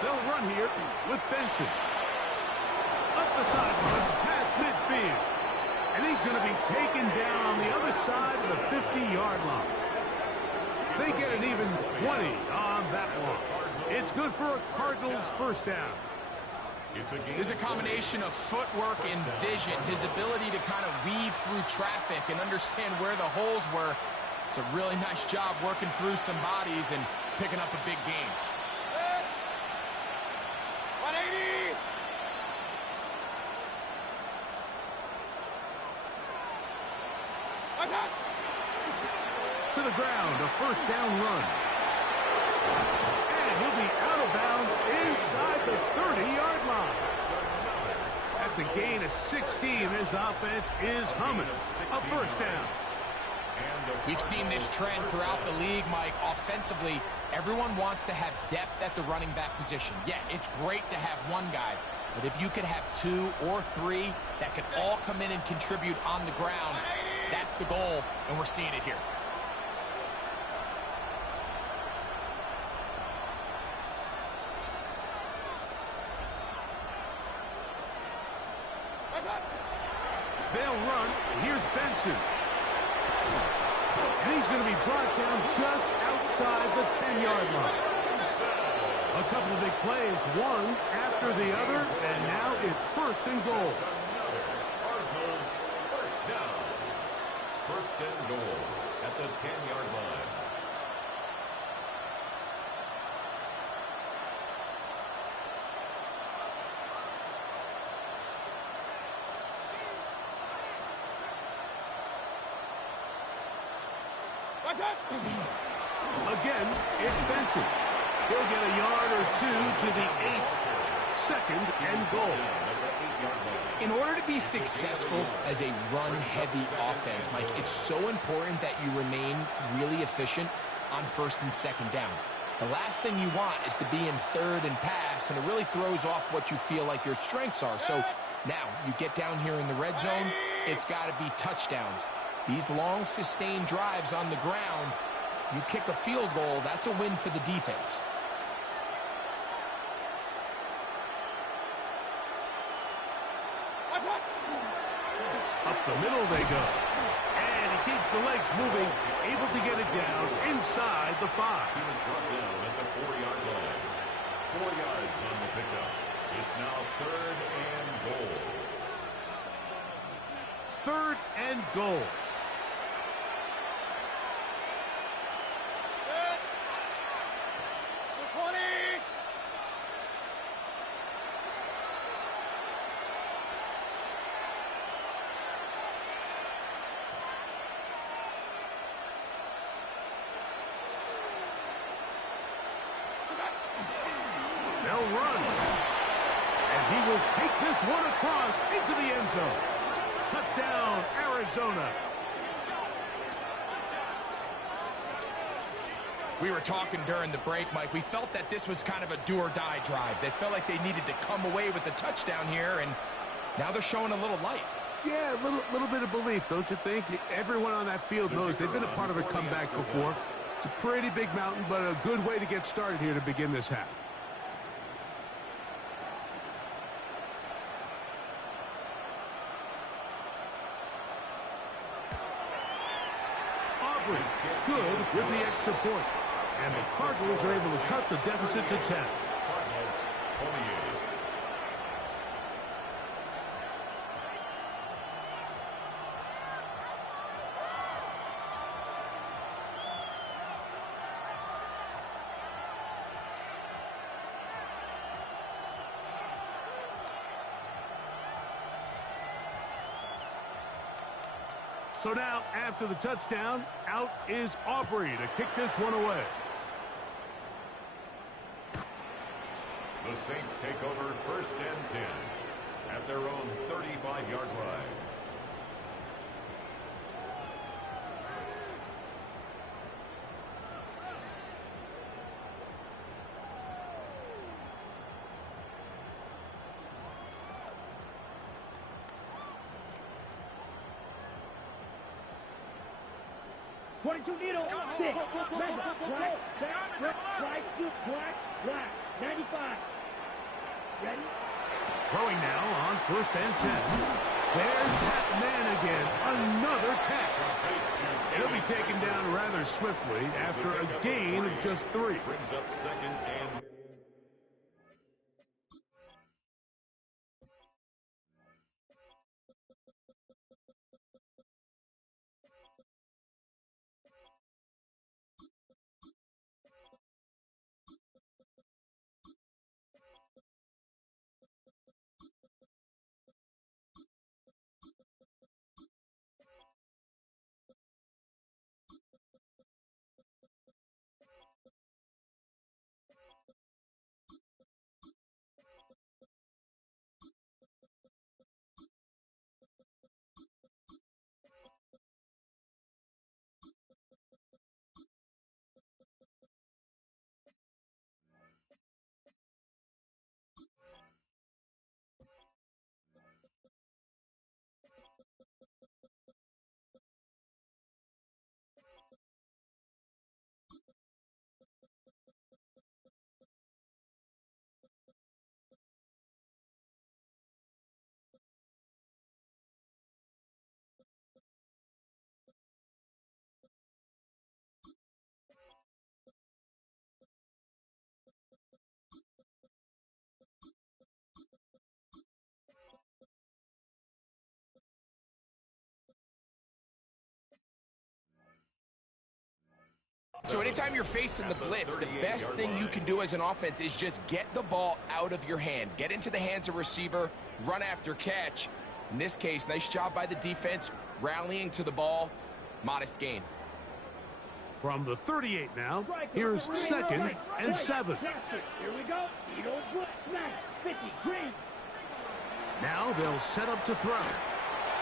They'll run here with Benson. Up the sideline, past midfield. And he's going to be taken down on the other side of the 50-yard line. They get an even 20 on that one. It's good for a Cardinals first down. There's a combination of footwork and vision, his ability to kind of weave through traffic and understand where the holes were. It's a really nice job working through some bodies and picking up a big gain. 180! To the ground, a first down run. And he'll be out of bounds inside the 30-yard line. That's a gain of 16. This offense is humming. A first down. We've seen this trend throughout the league, Mike. Offensively, everyone wants to have depth at the running back position. Yeah, it's great to have one guy, but if you could have 2 or 3 that could all come in and contribute on the ground, that's the goal, and we're seeing it here. They'll run. Here's Benson. And he's going to be brought down just outside the 10-yard line. A couple of big plays, one after the other, and now it's first and goal. Cardinals first down. First and goal at the 10-yard line. Again, it's Benson. He'll get a yard or two to the 8. Second and goal. In order to be successful as a run-heavy offense, Mike, it's so important that you remain really efficient on first and second down. The last thing you want is to be in third and pass, and it really throws off what you feel like your strengths are. So now you get down here in the red zone, it's got to be touchdowns. These long, sustained drives on the ground, you kick a field goal, that's a win for the defense. Up the middle they go. And he keeps the legs moving, able to get it down inside the 5. He was brought down at the 4-yard line. 4 yards on the pickup. It's now third and goal. Third and goal. They'll run. And he will take this one across into the end zone. Touchdown, Arizona. We were talking during the break, Mike. We felt that this was kind of a do-or-die drive. They felt like they needed to come away with the touchdown here, and now they're showing a little life. Yeah, a little bit of belief, don't you think? Everyone on that field knows they've been a part of a comeback before. It's a pretty big mountain, but a good way to get started here to begin this half. Aubrey's good with the extra point. And the Cardinals are able to cut the deficit to 10. Cardinals 28. So now, after the touchdown, out is Aubrey to kick this one away. The Saints take over first and 10 at their own 35-yard line. Needle, 6, black, black, 95. Ready? Throwing now on first and 10. There's that man again, another catch. It'll be taken down rather swiftly after a gain of just 3. Brings up second and So anytime you're facing the blitz, the best thing you can do as an offense is just get the ball out of your hand. Get into the hands of receiver, run after catch. In this case, nice job by the defense, rallying to the ball. Modest gain. From the 38 now, here's 2nd and 7. Here we go. Edo blitz. Smash. 50. Green. Now they'll set up to throw.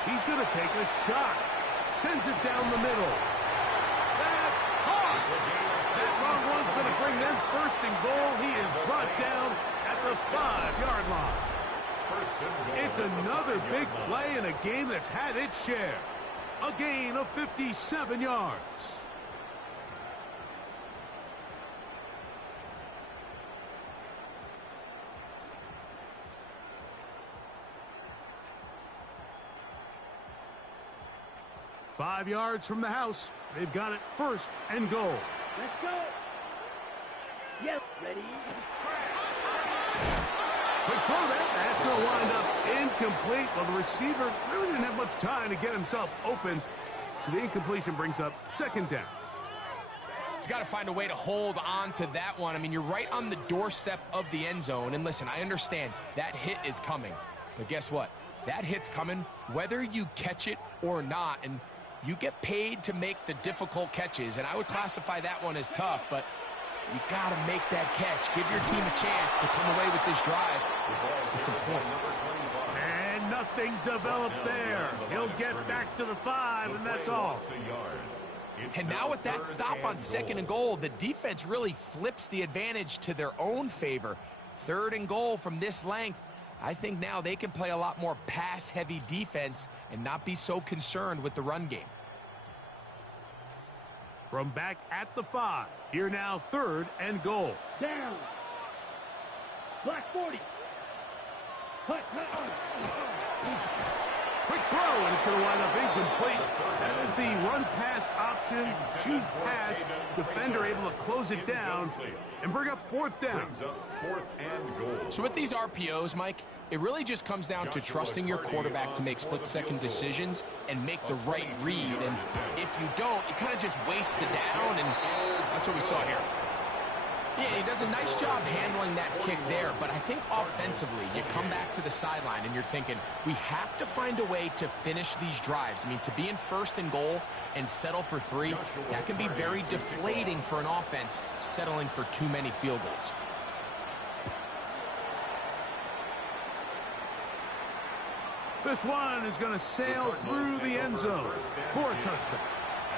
He's going to take a shot. Sends it down the middle. That's hard. That long one's going to bring them 1st and goal. He is brought down at the 5-yard line. It's another big play in a game that's had its share. A gain of 57 yards. Five yards from the house. They've got it 1st and goal. Let's go. Yep. Ready. Quick throw there. That's going to wind up incomplete. Well, the receiver really didn't have much time to get himself open. So the incompletion brings up 2nd down. He's got to find a way to hold on to that one. I mean, you're right on the doorstep of the end zone. And listen, I understand that hit is coming. But guess what? That hit's coming whether you catch it or not. And you get paid to make the difficult catches. And I would classify that one as tough. But you got to make that catch. Give your team a chance to come away with this drive with some points. And nothing developed there. He'll get back to the 5, and that's all. And now with that stop on 2nd and goal, the defense really flips the advantage to their own favor. 3rd and goal from this length. I think now they can play a lot more pass-heavy defense and not be so concerned with the run game. From back at the 5, here now 3rd and goal. Down. Black 40. Cut. Quick throw, and it's going to wind up incomplete. That is the run-pass option. Choose pass. Defender able to close it down and bring up 4th down. So with these RPOs, Mike, it really just comes down to trusting your quarterback to make split-second decisions and make the right read. And if you don't, you kind of just waste the down, and that's what we saw here. Yeah, he does a nice job handling that kick there, but I think offensively, you come back to the sideline and you're thinking, we have to find a way to finish these drives. I mean, to be in 1st and goal and settle for 3, that can be very deflating for an offense settling for too many field goals. This one is going to sail through the end zone for a touchdown.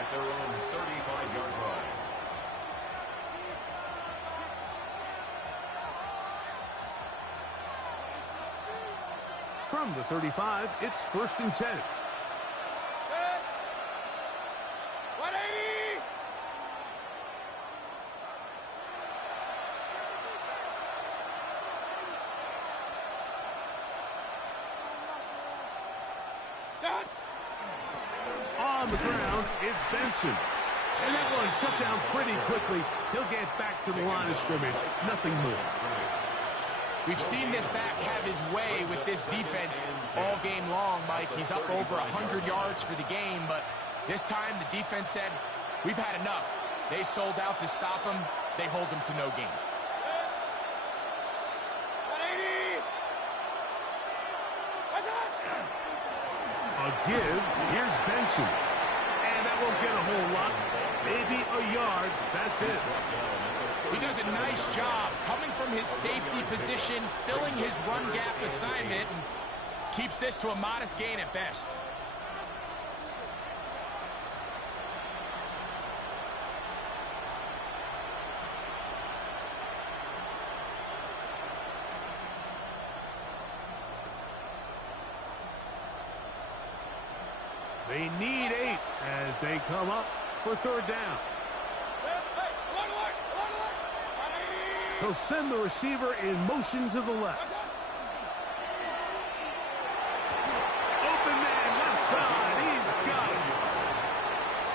At their own 35-yard line. From the 35, it's 1st and 10. 180. On the ground, it's Benson. And that one shut down pretty quickly. He'll get back to the line of scrimmage. Nothing moves. We've seen this back have his way with this defense all game long, Mike. He's up over 100 yards for the game, but this time the defense said, we've had enough. They sold out to stop him. They hold him to no gain. A give. Here's Benson. And that won't get a whole lot. Maybe a yard. That's it. He does a nice job coming from his safety position, filling his run gap assignment, and keeps this to a modest gain at best. They need 8 as they come up for 3rd down. He'll send the receiver in motion to the left. Open man, left side. He's got it.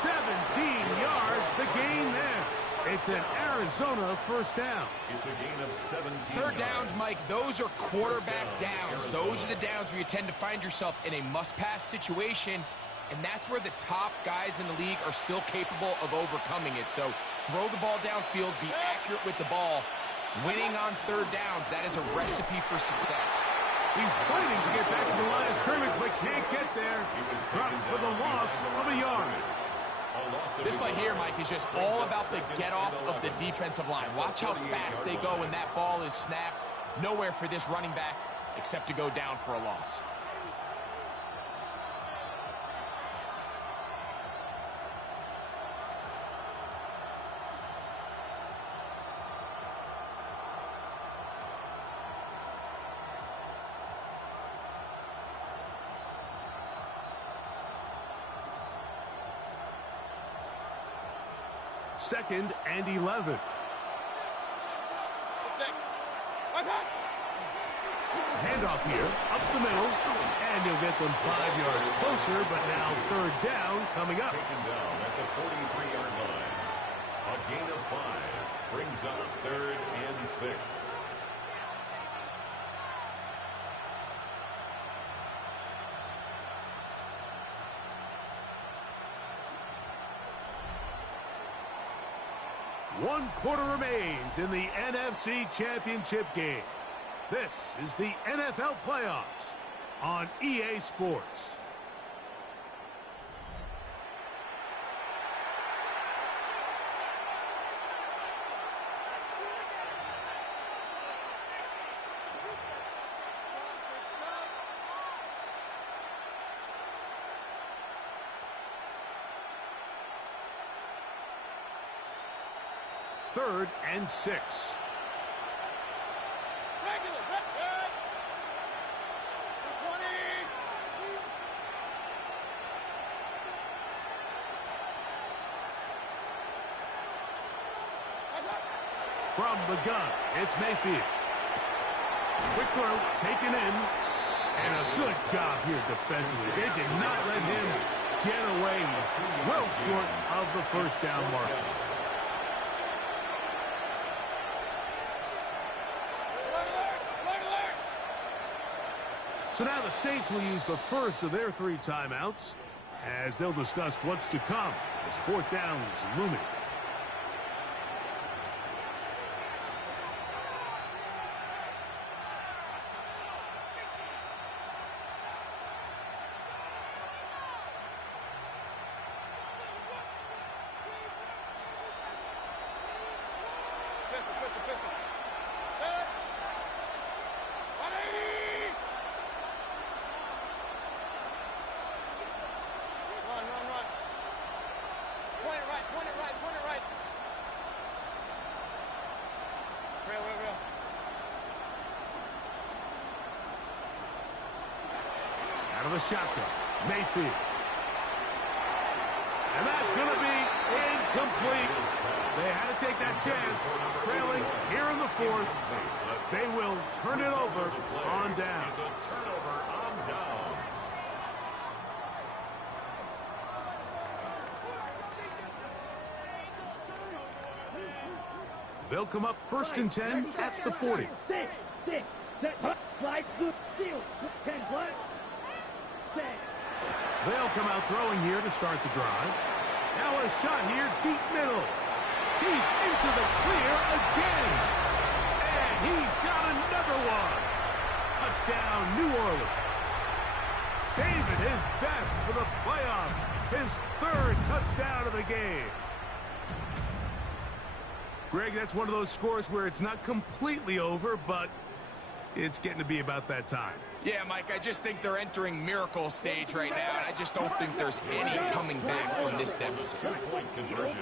17 yards, the gain there. It's an Arizona 1st down. It's a gain of 17 3rd downs, Mike, those are quarterback downs. Those are the downs where you tend to find yourself in a must-pass situation. and that's where the top guys in the league are still capable of overcoming it. So throw the ball downfield, be accurate with the ball. Winning on third downs, that is a recipe for success. He's fighting to get back to the line of scrimmage, but can't get there. Dropped for the loss of a yard. This play here, Mike, is just all about the get-off of the defensive line. Watch how fast they go when that ball is snapped. Nowhere for this running back except to go down for a loss. Second and 11. Handoff here, up the middle, and he'll get them 5 yards closer, but now third down coming up. Taken down at the 43-yard line. A gain of 5 brings up 3rd and 6. One quarter remains in the NFC Championship game. This is the NFL playoffs on EA Sports. Third and 6. From the gun, it's Mayfield. Quick throw, taken in, and a good job here defensively. They did not let him get away. He's well short of the first down mark. So now the Saints will use the first of their 3 timeouts as they'll discuss what's to come as fourth down is looming. Out of the shotgun, Mayfield. And that's going to be incomplete. They had to take that chance. Trailing here in the 4th. They will turn it over on down. They'll come up 1st and 10 at the 40. They'll come out throwing here to start the drive. Now a shot here, deep middle. He's into the clear again. And he's got another one. Touchdown, New Orleans. Saving his best for the playoffs. His 3rd touchdown of the game. Greg, that's one of those scores where it's not completely over, but it's getting to be about that time. Yeah, Mike, I just think they're entering miracle stage right now, and I just don't think there's any coming back from this deficit. Two-point conversion.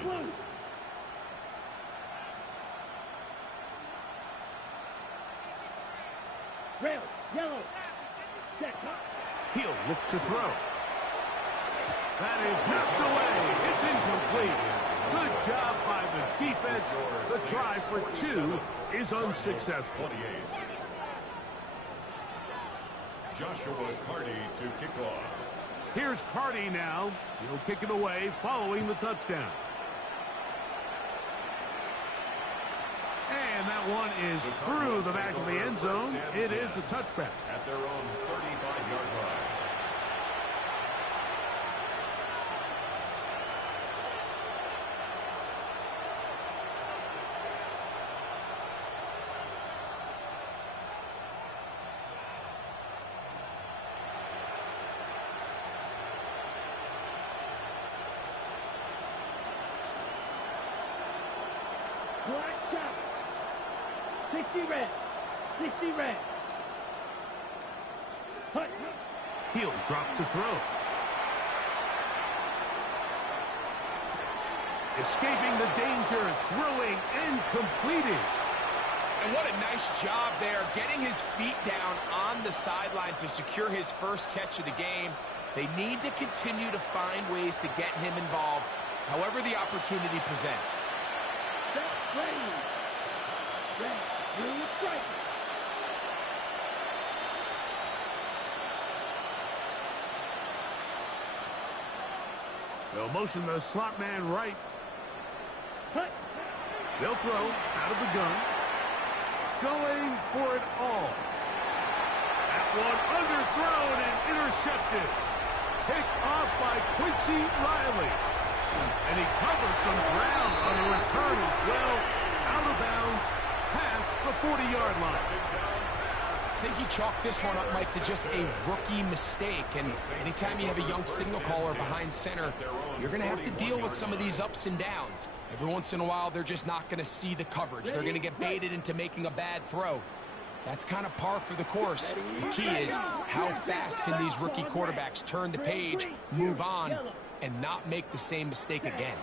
Red, yellow. He'll look to throw. That is knocked away. It's incomplete. Good job by the defense. The try for 2 is unsuccessful. Joshua Carty to kick off. Here's Carty now. He'll kick it away following the touchdown. And that one is through the back of the end zone. It is a touchback. At their own 35-yard line. 60 red. 60 red. Hut. He'll drop to throw. Escaping the danger, throwing and completing. And what a nice job there, getting his feet down on the sideline to secure his first catch of the game. They need to continue to find ways to get him involved, however the opportunity presents. Set, ready. Red, blue, strike. They'll motion the slot man right. Hut. They'll throw out of the gun. Going for it all. That one underthrown and intercepted. Picked off by Quincy Riley. And he covers some ground on the return as well. Out of bounds, past the 40-yard line. I think he chalked this one up, Mike, to just a rookie mistake. And anytime you have a young signal caller behind center, you're going to have to deal with some of these ups and downs. Every once in a while, they're just not going to see the coverage. They're going to get baited into making a bad throw. That's kind of par for the course. The key is how fast can these rookie quarterbacks turn the page, move on, and not make the same mistake again.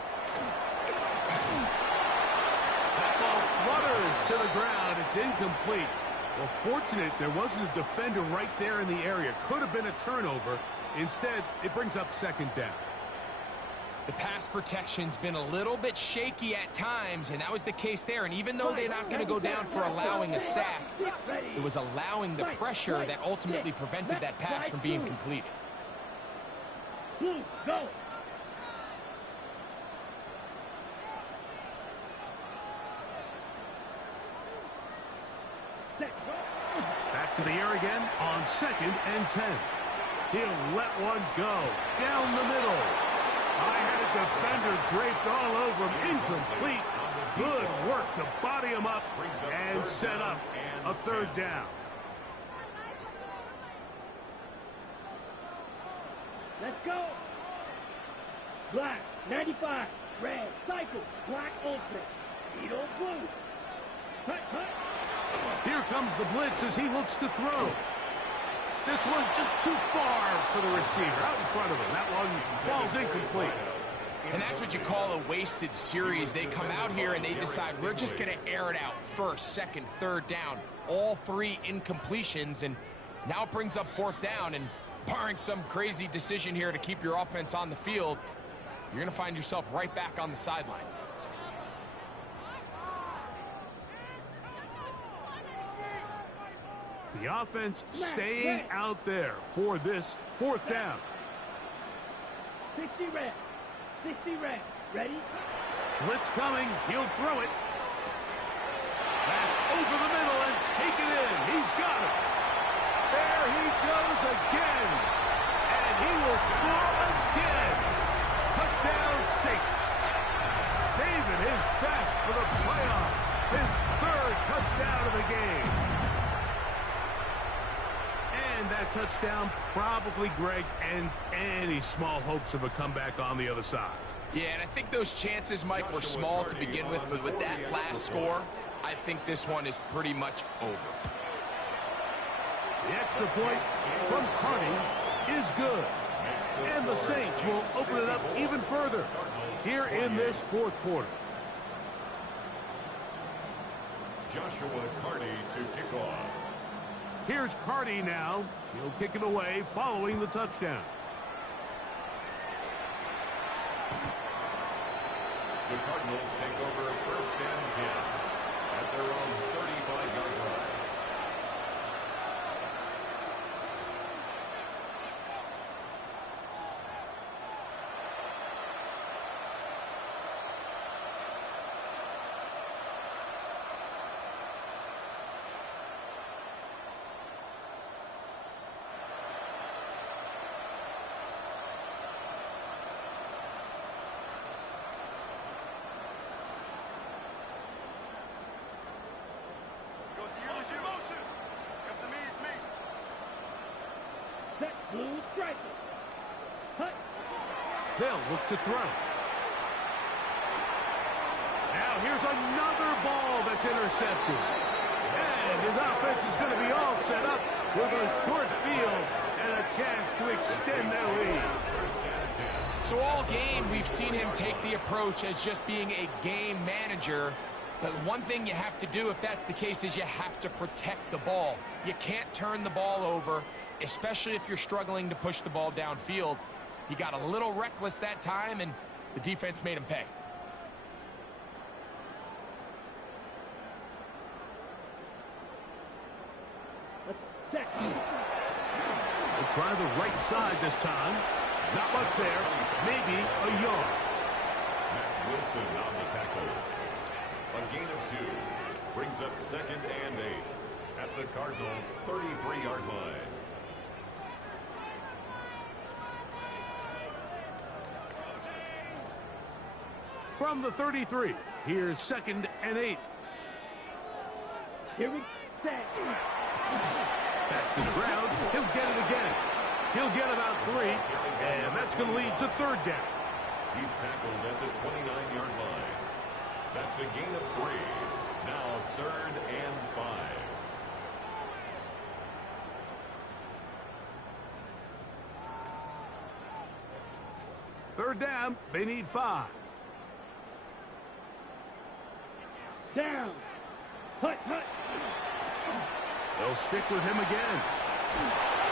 That ball flutters to the ground. It's incomplete. Well, fortunate there wasn't a defender right there in the area. Could have been a turnover. Instead, it brings up second down. The pass protection's been a little bit shaky at times, and that was the case there. And even though they're not going to go down for allowing a sack, it was allowing the pressure that ultimately prevented that pass from being completed. Blue, go. Back to the air again on 2nd and 10. He'll let one go down the middle. I had a defender draped all over him. Incomplete. Good work to body him up and set up a third down. Let's go. Black, 95. Red, cycle. Black, ultra. Beetle, blue. Hut, hut. Here comes the blitz as he looks to throw. This one just too far for the receiver. Out in front of him. That one falls incomplete. And that's what you call a wasted series. They come out here and they decide we're just going to air it out. First, second, third down. All three incompletions. And now it brings up 4th down. And barring some crazy decision here to keep your offense on the field, you're going to find yourself right back on the sideline. The offense staying out there for this 4th down. 60 red. 60 red. Ready? Blitz coming. He'll throw it. That's over the middle and taken in. He's got it. There he goes again. And he will score again. Touchdown 6. Saving his best for the playoffs. His 3rd touchdown of the game. And that touchdown probably, Greg, ends any small hopes of a comeback on the other side. Yeah, and I think those chances, Mike, were small to begin with, but with that last score, I think this one is pretty much over. The extra point from Carney is good. And the Saints will open it up even further here in this 4th quarter. Joshua Carney to kick off. Here's Carney now. He'll kick it away following the touchdown. The Cardinals take over 1st and 10 at their own 35-yard line. Set, blue, striker. Hut. They'll look to throw. Now here's another ball that's intercepted. And his offense is going to be all set up with a short field and a chance to extend their lead. So all game, we've seen him take the approach as just being a game manager. But one thing you have to do, if that's the case, is you have to protect the ball. You can't turn the ball over, especially if you're struggling to push the ball downfield. He got a little reckless that time, and the defense made him pay. We'll try the right side this time. Not much there. Maybe a yard. Matt Wilson on the tackle. A gain of 2 brings up 2nd and 8 at the Cardinals' 33-yard line. From the 33, here's 2nd and 8. Here we go. Back to the ground. He'll get it again. He'll get about 3, and that's going to lead to 3rd down. He's tackled at the 29-yard line. That's a gain of 3. Now 3rd and 5. Third down, they need 5. Down. Hut, hut. They'll stick with him again.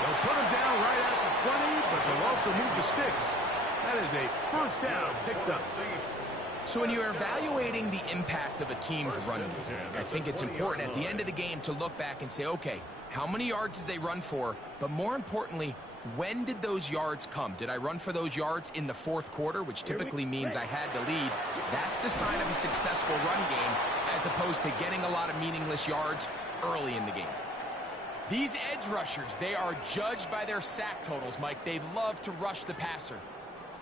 They'll put him down right at the 20, but they'll also move the sticks. That is a 1st down picked up. So when you're evaluating the impact of a team's run game, I think it's important at the end of the game to look back and say, okay, how many yards did they run for? But more importantly, when did those yards come? Did I run for those yards in the 4th quarter, which typically means I had to lead? That's the sign of a successful run game, as opposed to getting a lot of meaningless yards early in the game. These edge rushers, they are judged by their sack totals, Mike. They love to rush the passer.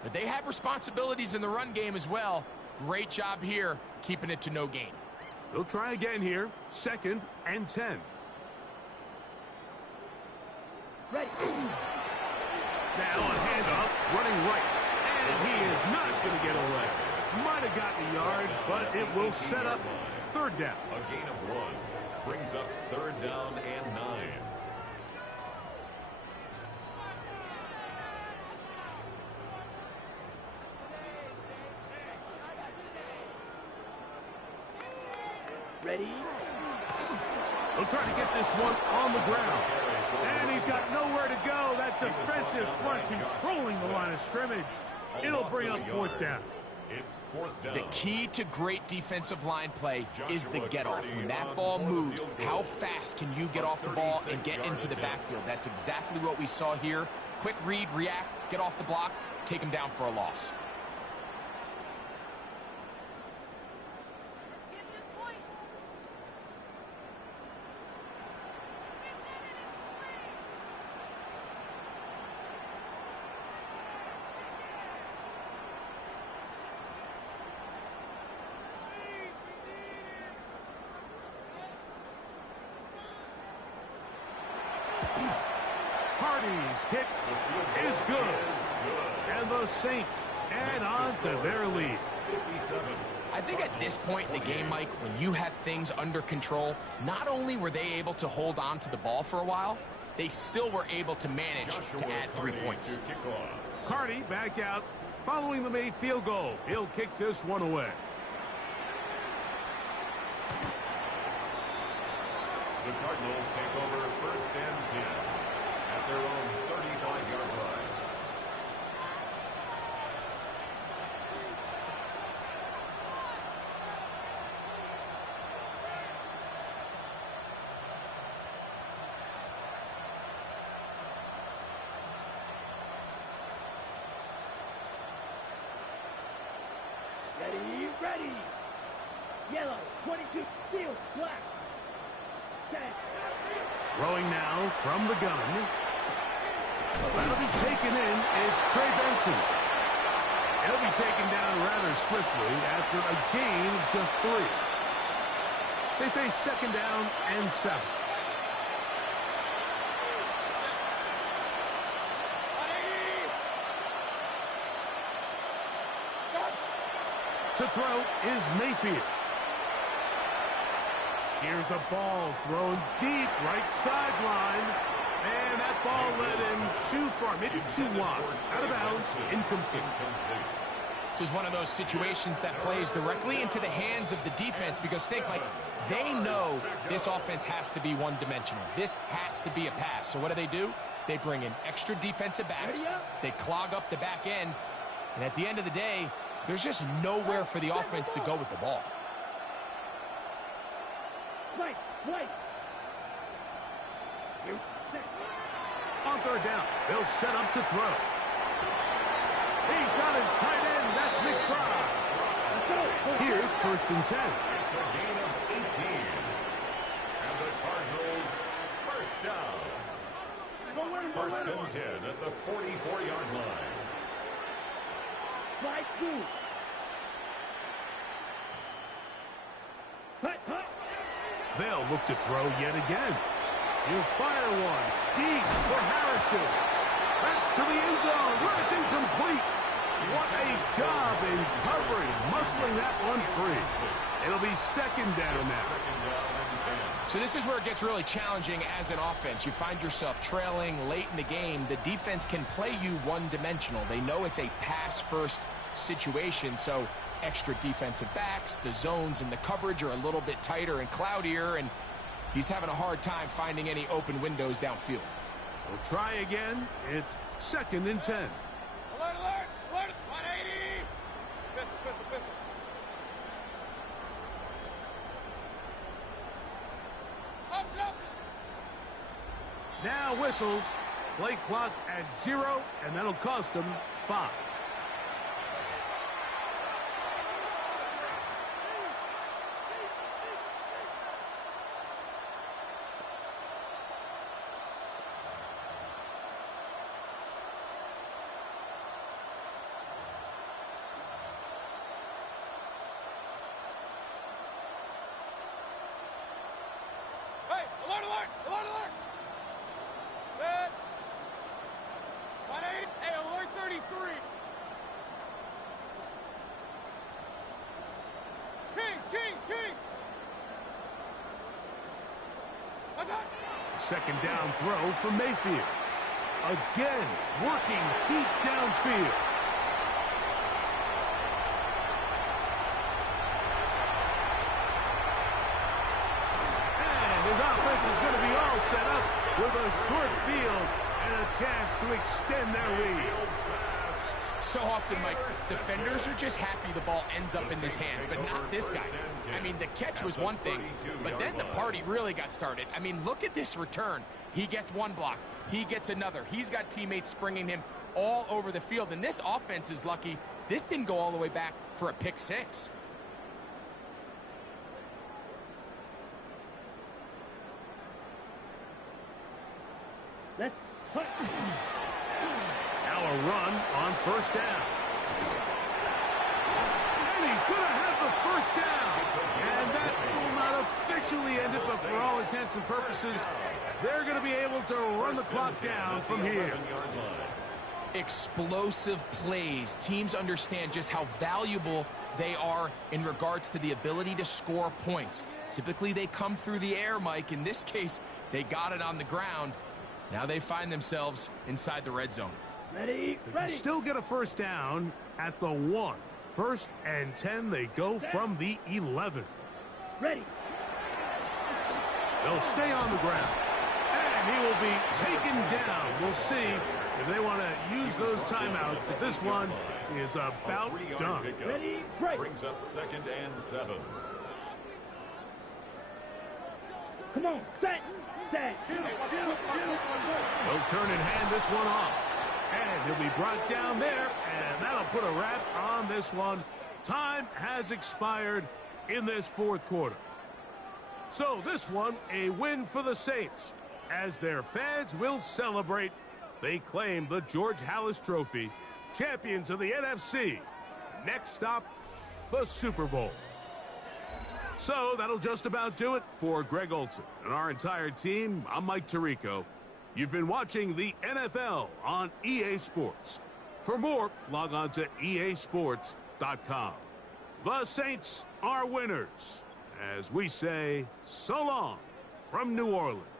But they have responsibilities in the run game as well. Great job here, keeping it to no gain. They'll try again here. 2nd and 10. Ready. Now on handoff, running right. And he is not going to get away. Might have gotten a yard, but it will set up 3rd down. A gain of 1 brings up 3rd down and 9. Ready. They'll try to get this one on the ground. And he's got nowhere to go. That defensive front controlling the line of scrimmage. It'll bring up 4th down. It's 4th down. The key to great defensive line play is the get-off. When that ball moves, how fast can you get off the ball and get into the backfield? That's exactly what we saw here. Quick read, react, get off the block, take him down for a loss. Hardy's kick is good. And the Saints add on to their lead. I think at this point in the game, Mike, when you have things under control, not only were they able to hold on to the ball for a while, they still were able to manage to add 3 points. Cardi back out following the made field goal. He'll kick this one away. The Cardinals take over 1st and 10 at their own 35-yard line. Ready, ready. Yellow, 22, steel, black. 10. Throwing now from the gun. That'll be taken in. It's Trey Benson. He'll be taken down rather swiftly after a gain of just 3. They face 2nd down and 7. To throw is Mayfield. Here's a ball thrown deep right sideline. And that ball led him too far, maybe too wide. Out of bounds, incomplete. This is one of those situations that plays directly into the hands of the defense because think, like, they know this offense has to be one-dimensional. This has to be a pass. So what do? They bring in extra defensive backs. They clog up the back end. And at the end of the day, there's just nowhere for the offense to go with the ball. Right. On third down, they'll set up to throw. He's got his tight end. That's McBride. Here's 1st and 10. It's a gain of 18. And the Cardinals first down. 1st and 10 at the 44-yard line. Slide through. Hut. They'll look to throw yet again. He'll fire one deep for Harrison. That's to the end zone where it's incomplete. What a job in covering, muscling that one free. It'll be 2nd down now. So this is where it gets really challenging as an offense. You find yourself trailing late in the game. The defense can play you one-dimensional. They know it's a pass-first situation, so extra defensive backs, the zones and the coverage are a little bit tighter and cloudier, and he's having a hard time finding any open windows downfield. We'll try again. It's 2nd and 10. Alert! 180! Pistol. Up. Now whistles. Play clock at 0, and that'll cost them 5. Hey, alert! Set. 180. Hey, alert 33. Kings. What's that? 2nd down throw for Mayfield. Again, working deep downfield. And his offense is going to be all set up with a short field and a chance to extend their lead. So often, Mike, defenders are just happy the ball ends up in his hands, but not this guy. I mean, the catch was one thing, but then the party really got started. I mean, look at this return. He gets one block. He gets another. He's got teammates springing him all over the field, and this offense is lucky this didn't go all the way back for a pick 6. Let's hut. Now a run on 1st down. And he's going to have the 1st down. And that will not officially end it, but for all intents and purposes, they're going to be able to run the clock down from here. Explosive plays. Teams understand just how valuable they are in regards to the ability to score points. Typically, they come through the air, Mike. In this case, they got it on the ground. Now they find themselves inside the red zone. Ready. They can still get a 1st down at the 1. 1st and 10, they go from the 11. Ready. They'll stay on the ground. And he will be taken down. We'll see if they want to use those timeouts, but this one is about done. Ready. Break. Brings up 2nd and 7. Come on. Set. They'll turn and hand this one off. And he'll be brought down there, and that'll put a wrap on this one. Time has expired in this 4th quarter. So this one, a win for the Saints. As their fans will celebrate, they claim the George Halas Trophy, champions of the NFC. Next stop, the Super Bowl. So that'll just about do it for Greg Olson and our entire team. I'm Mike Tirico. You've been watching the NFL on EA Sports. For more, log on to easports.com. The Saints are winners, as we say so long from New Orleans.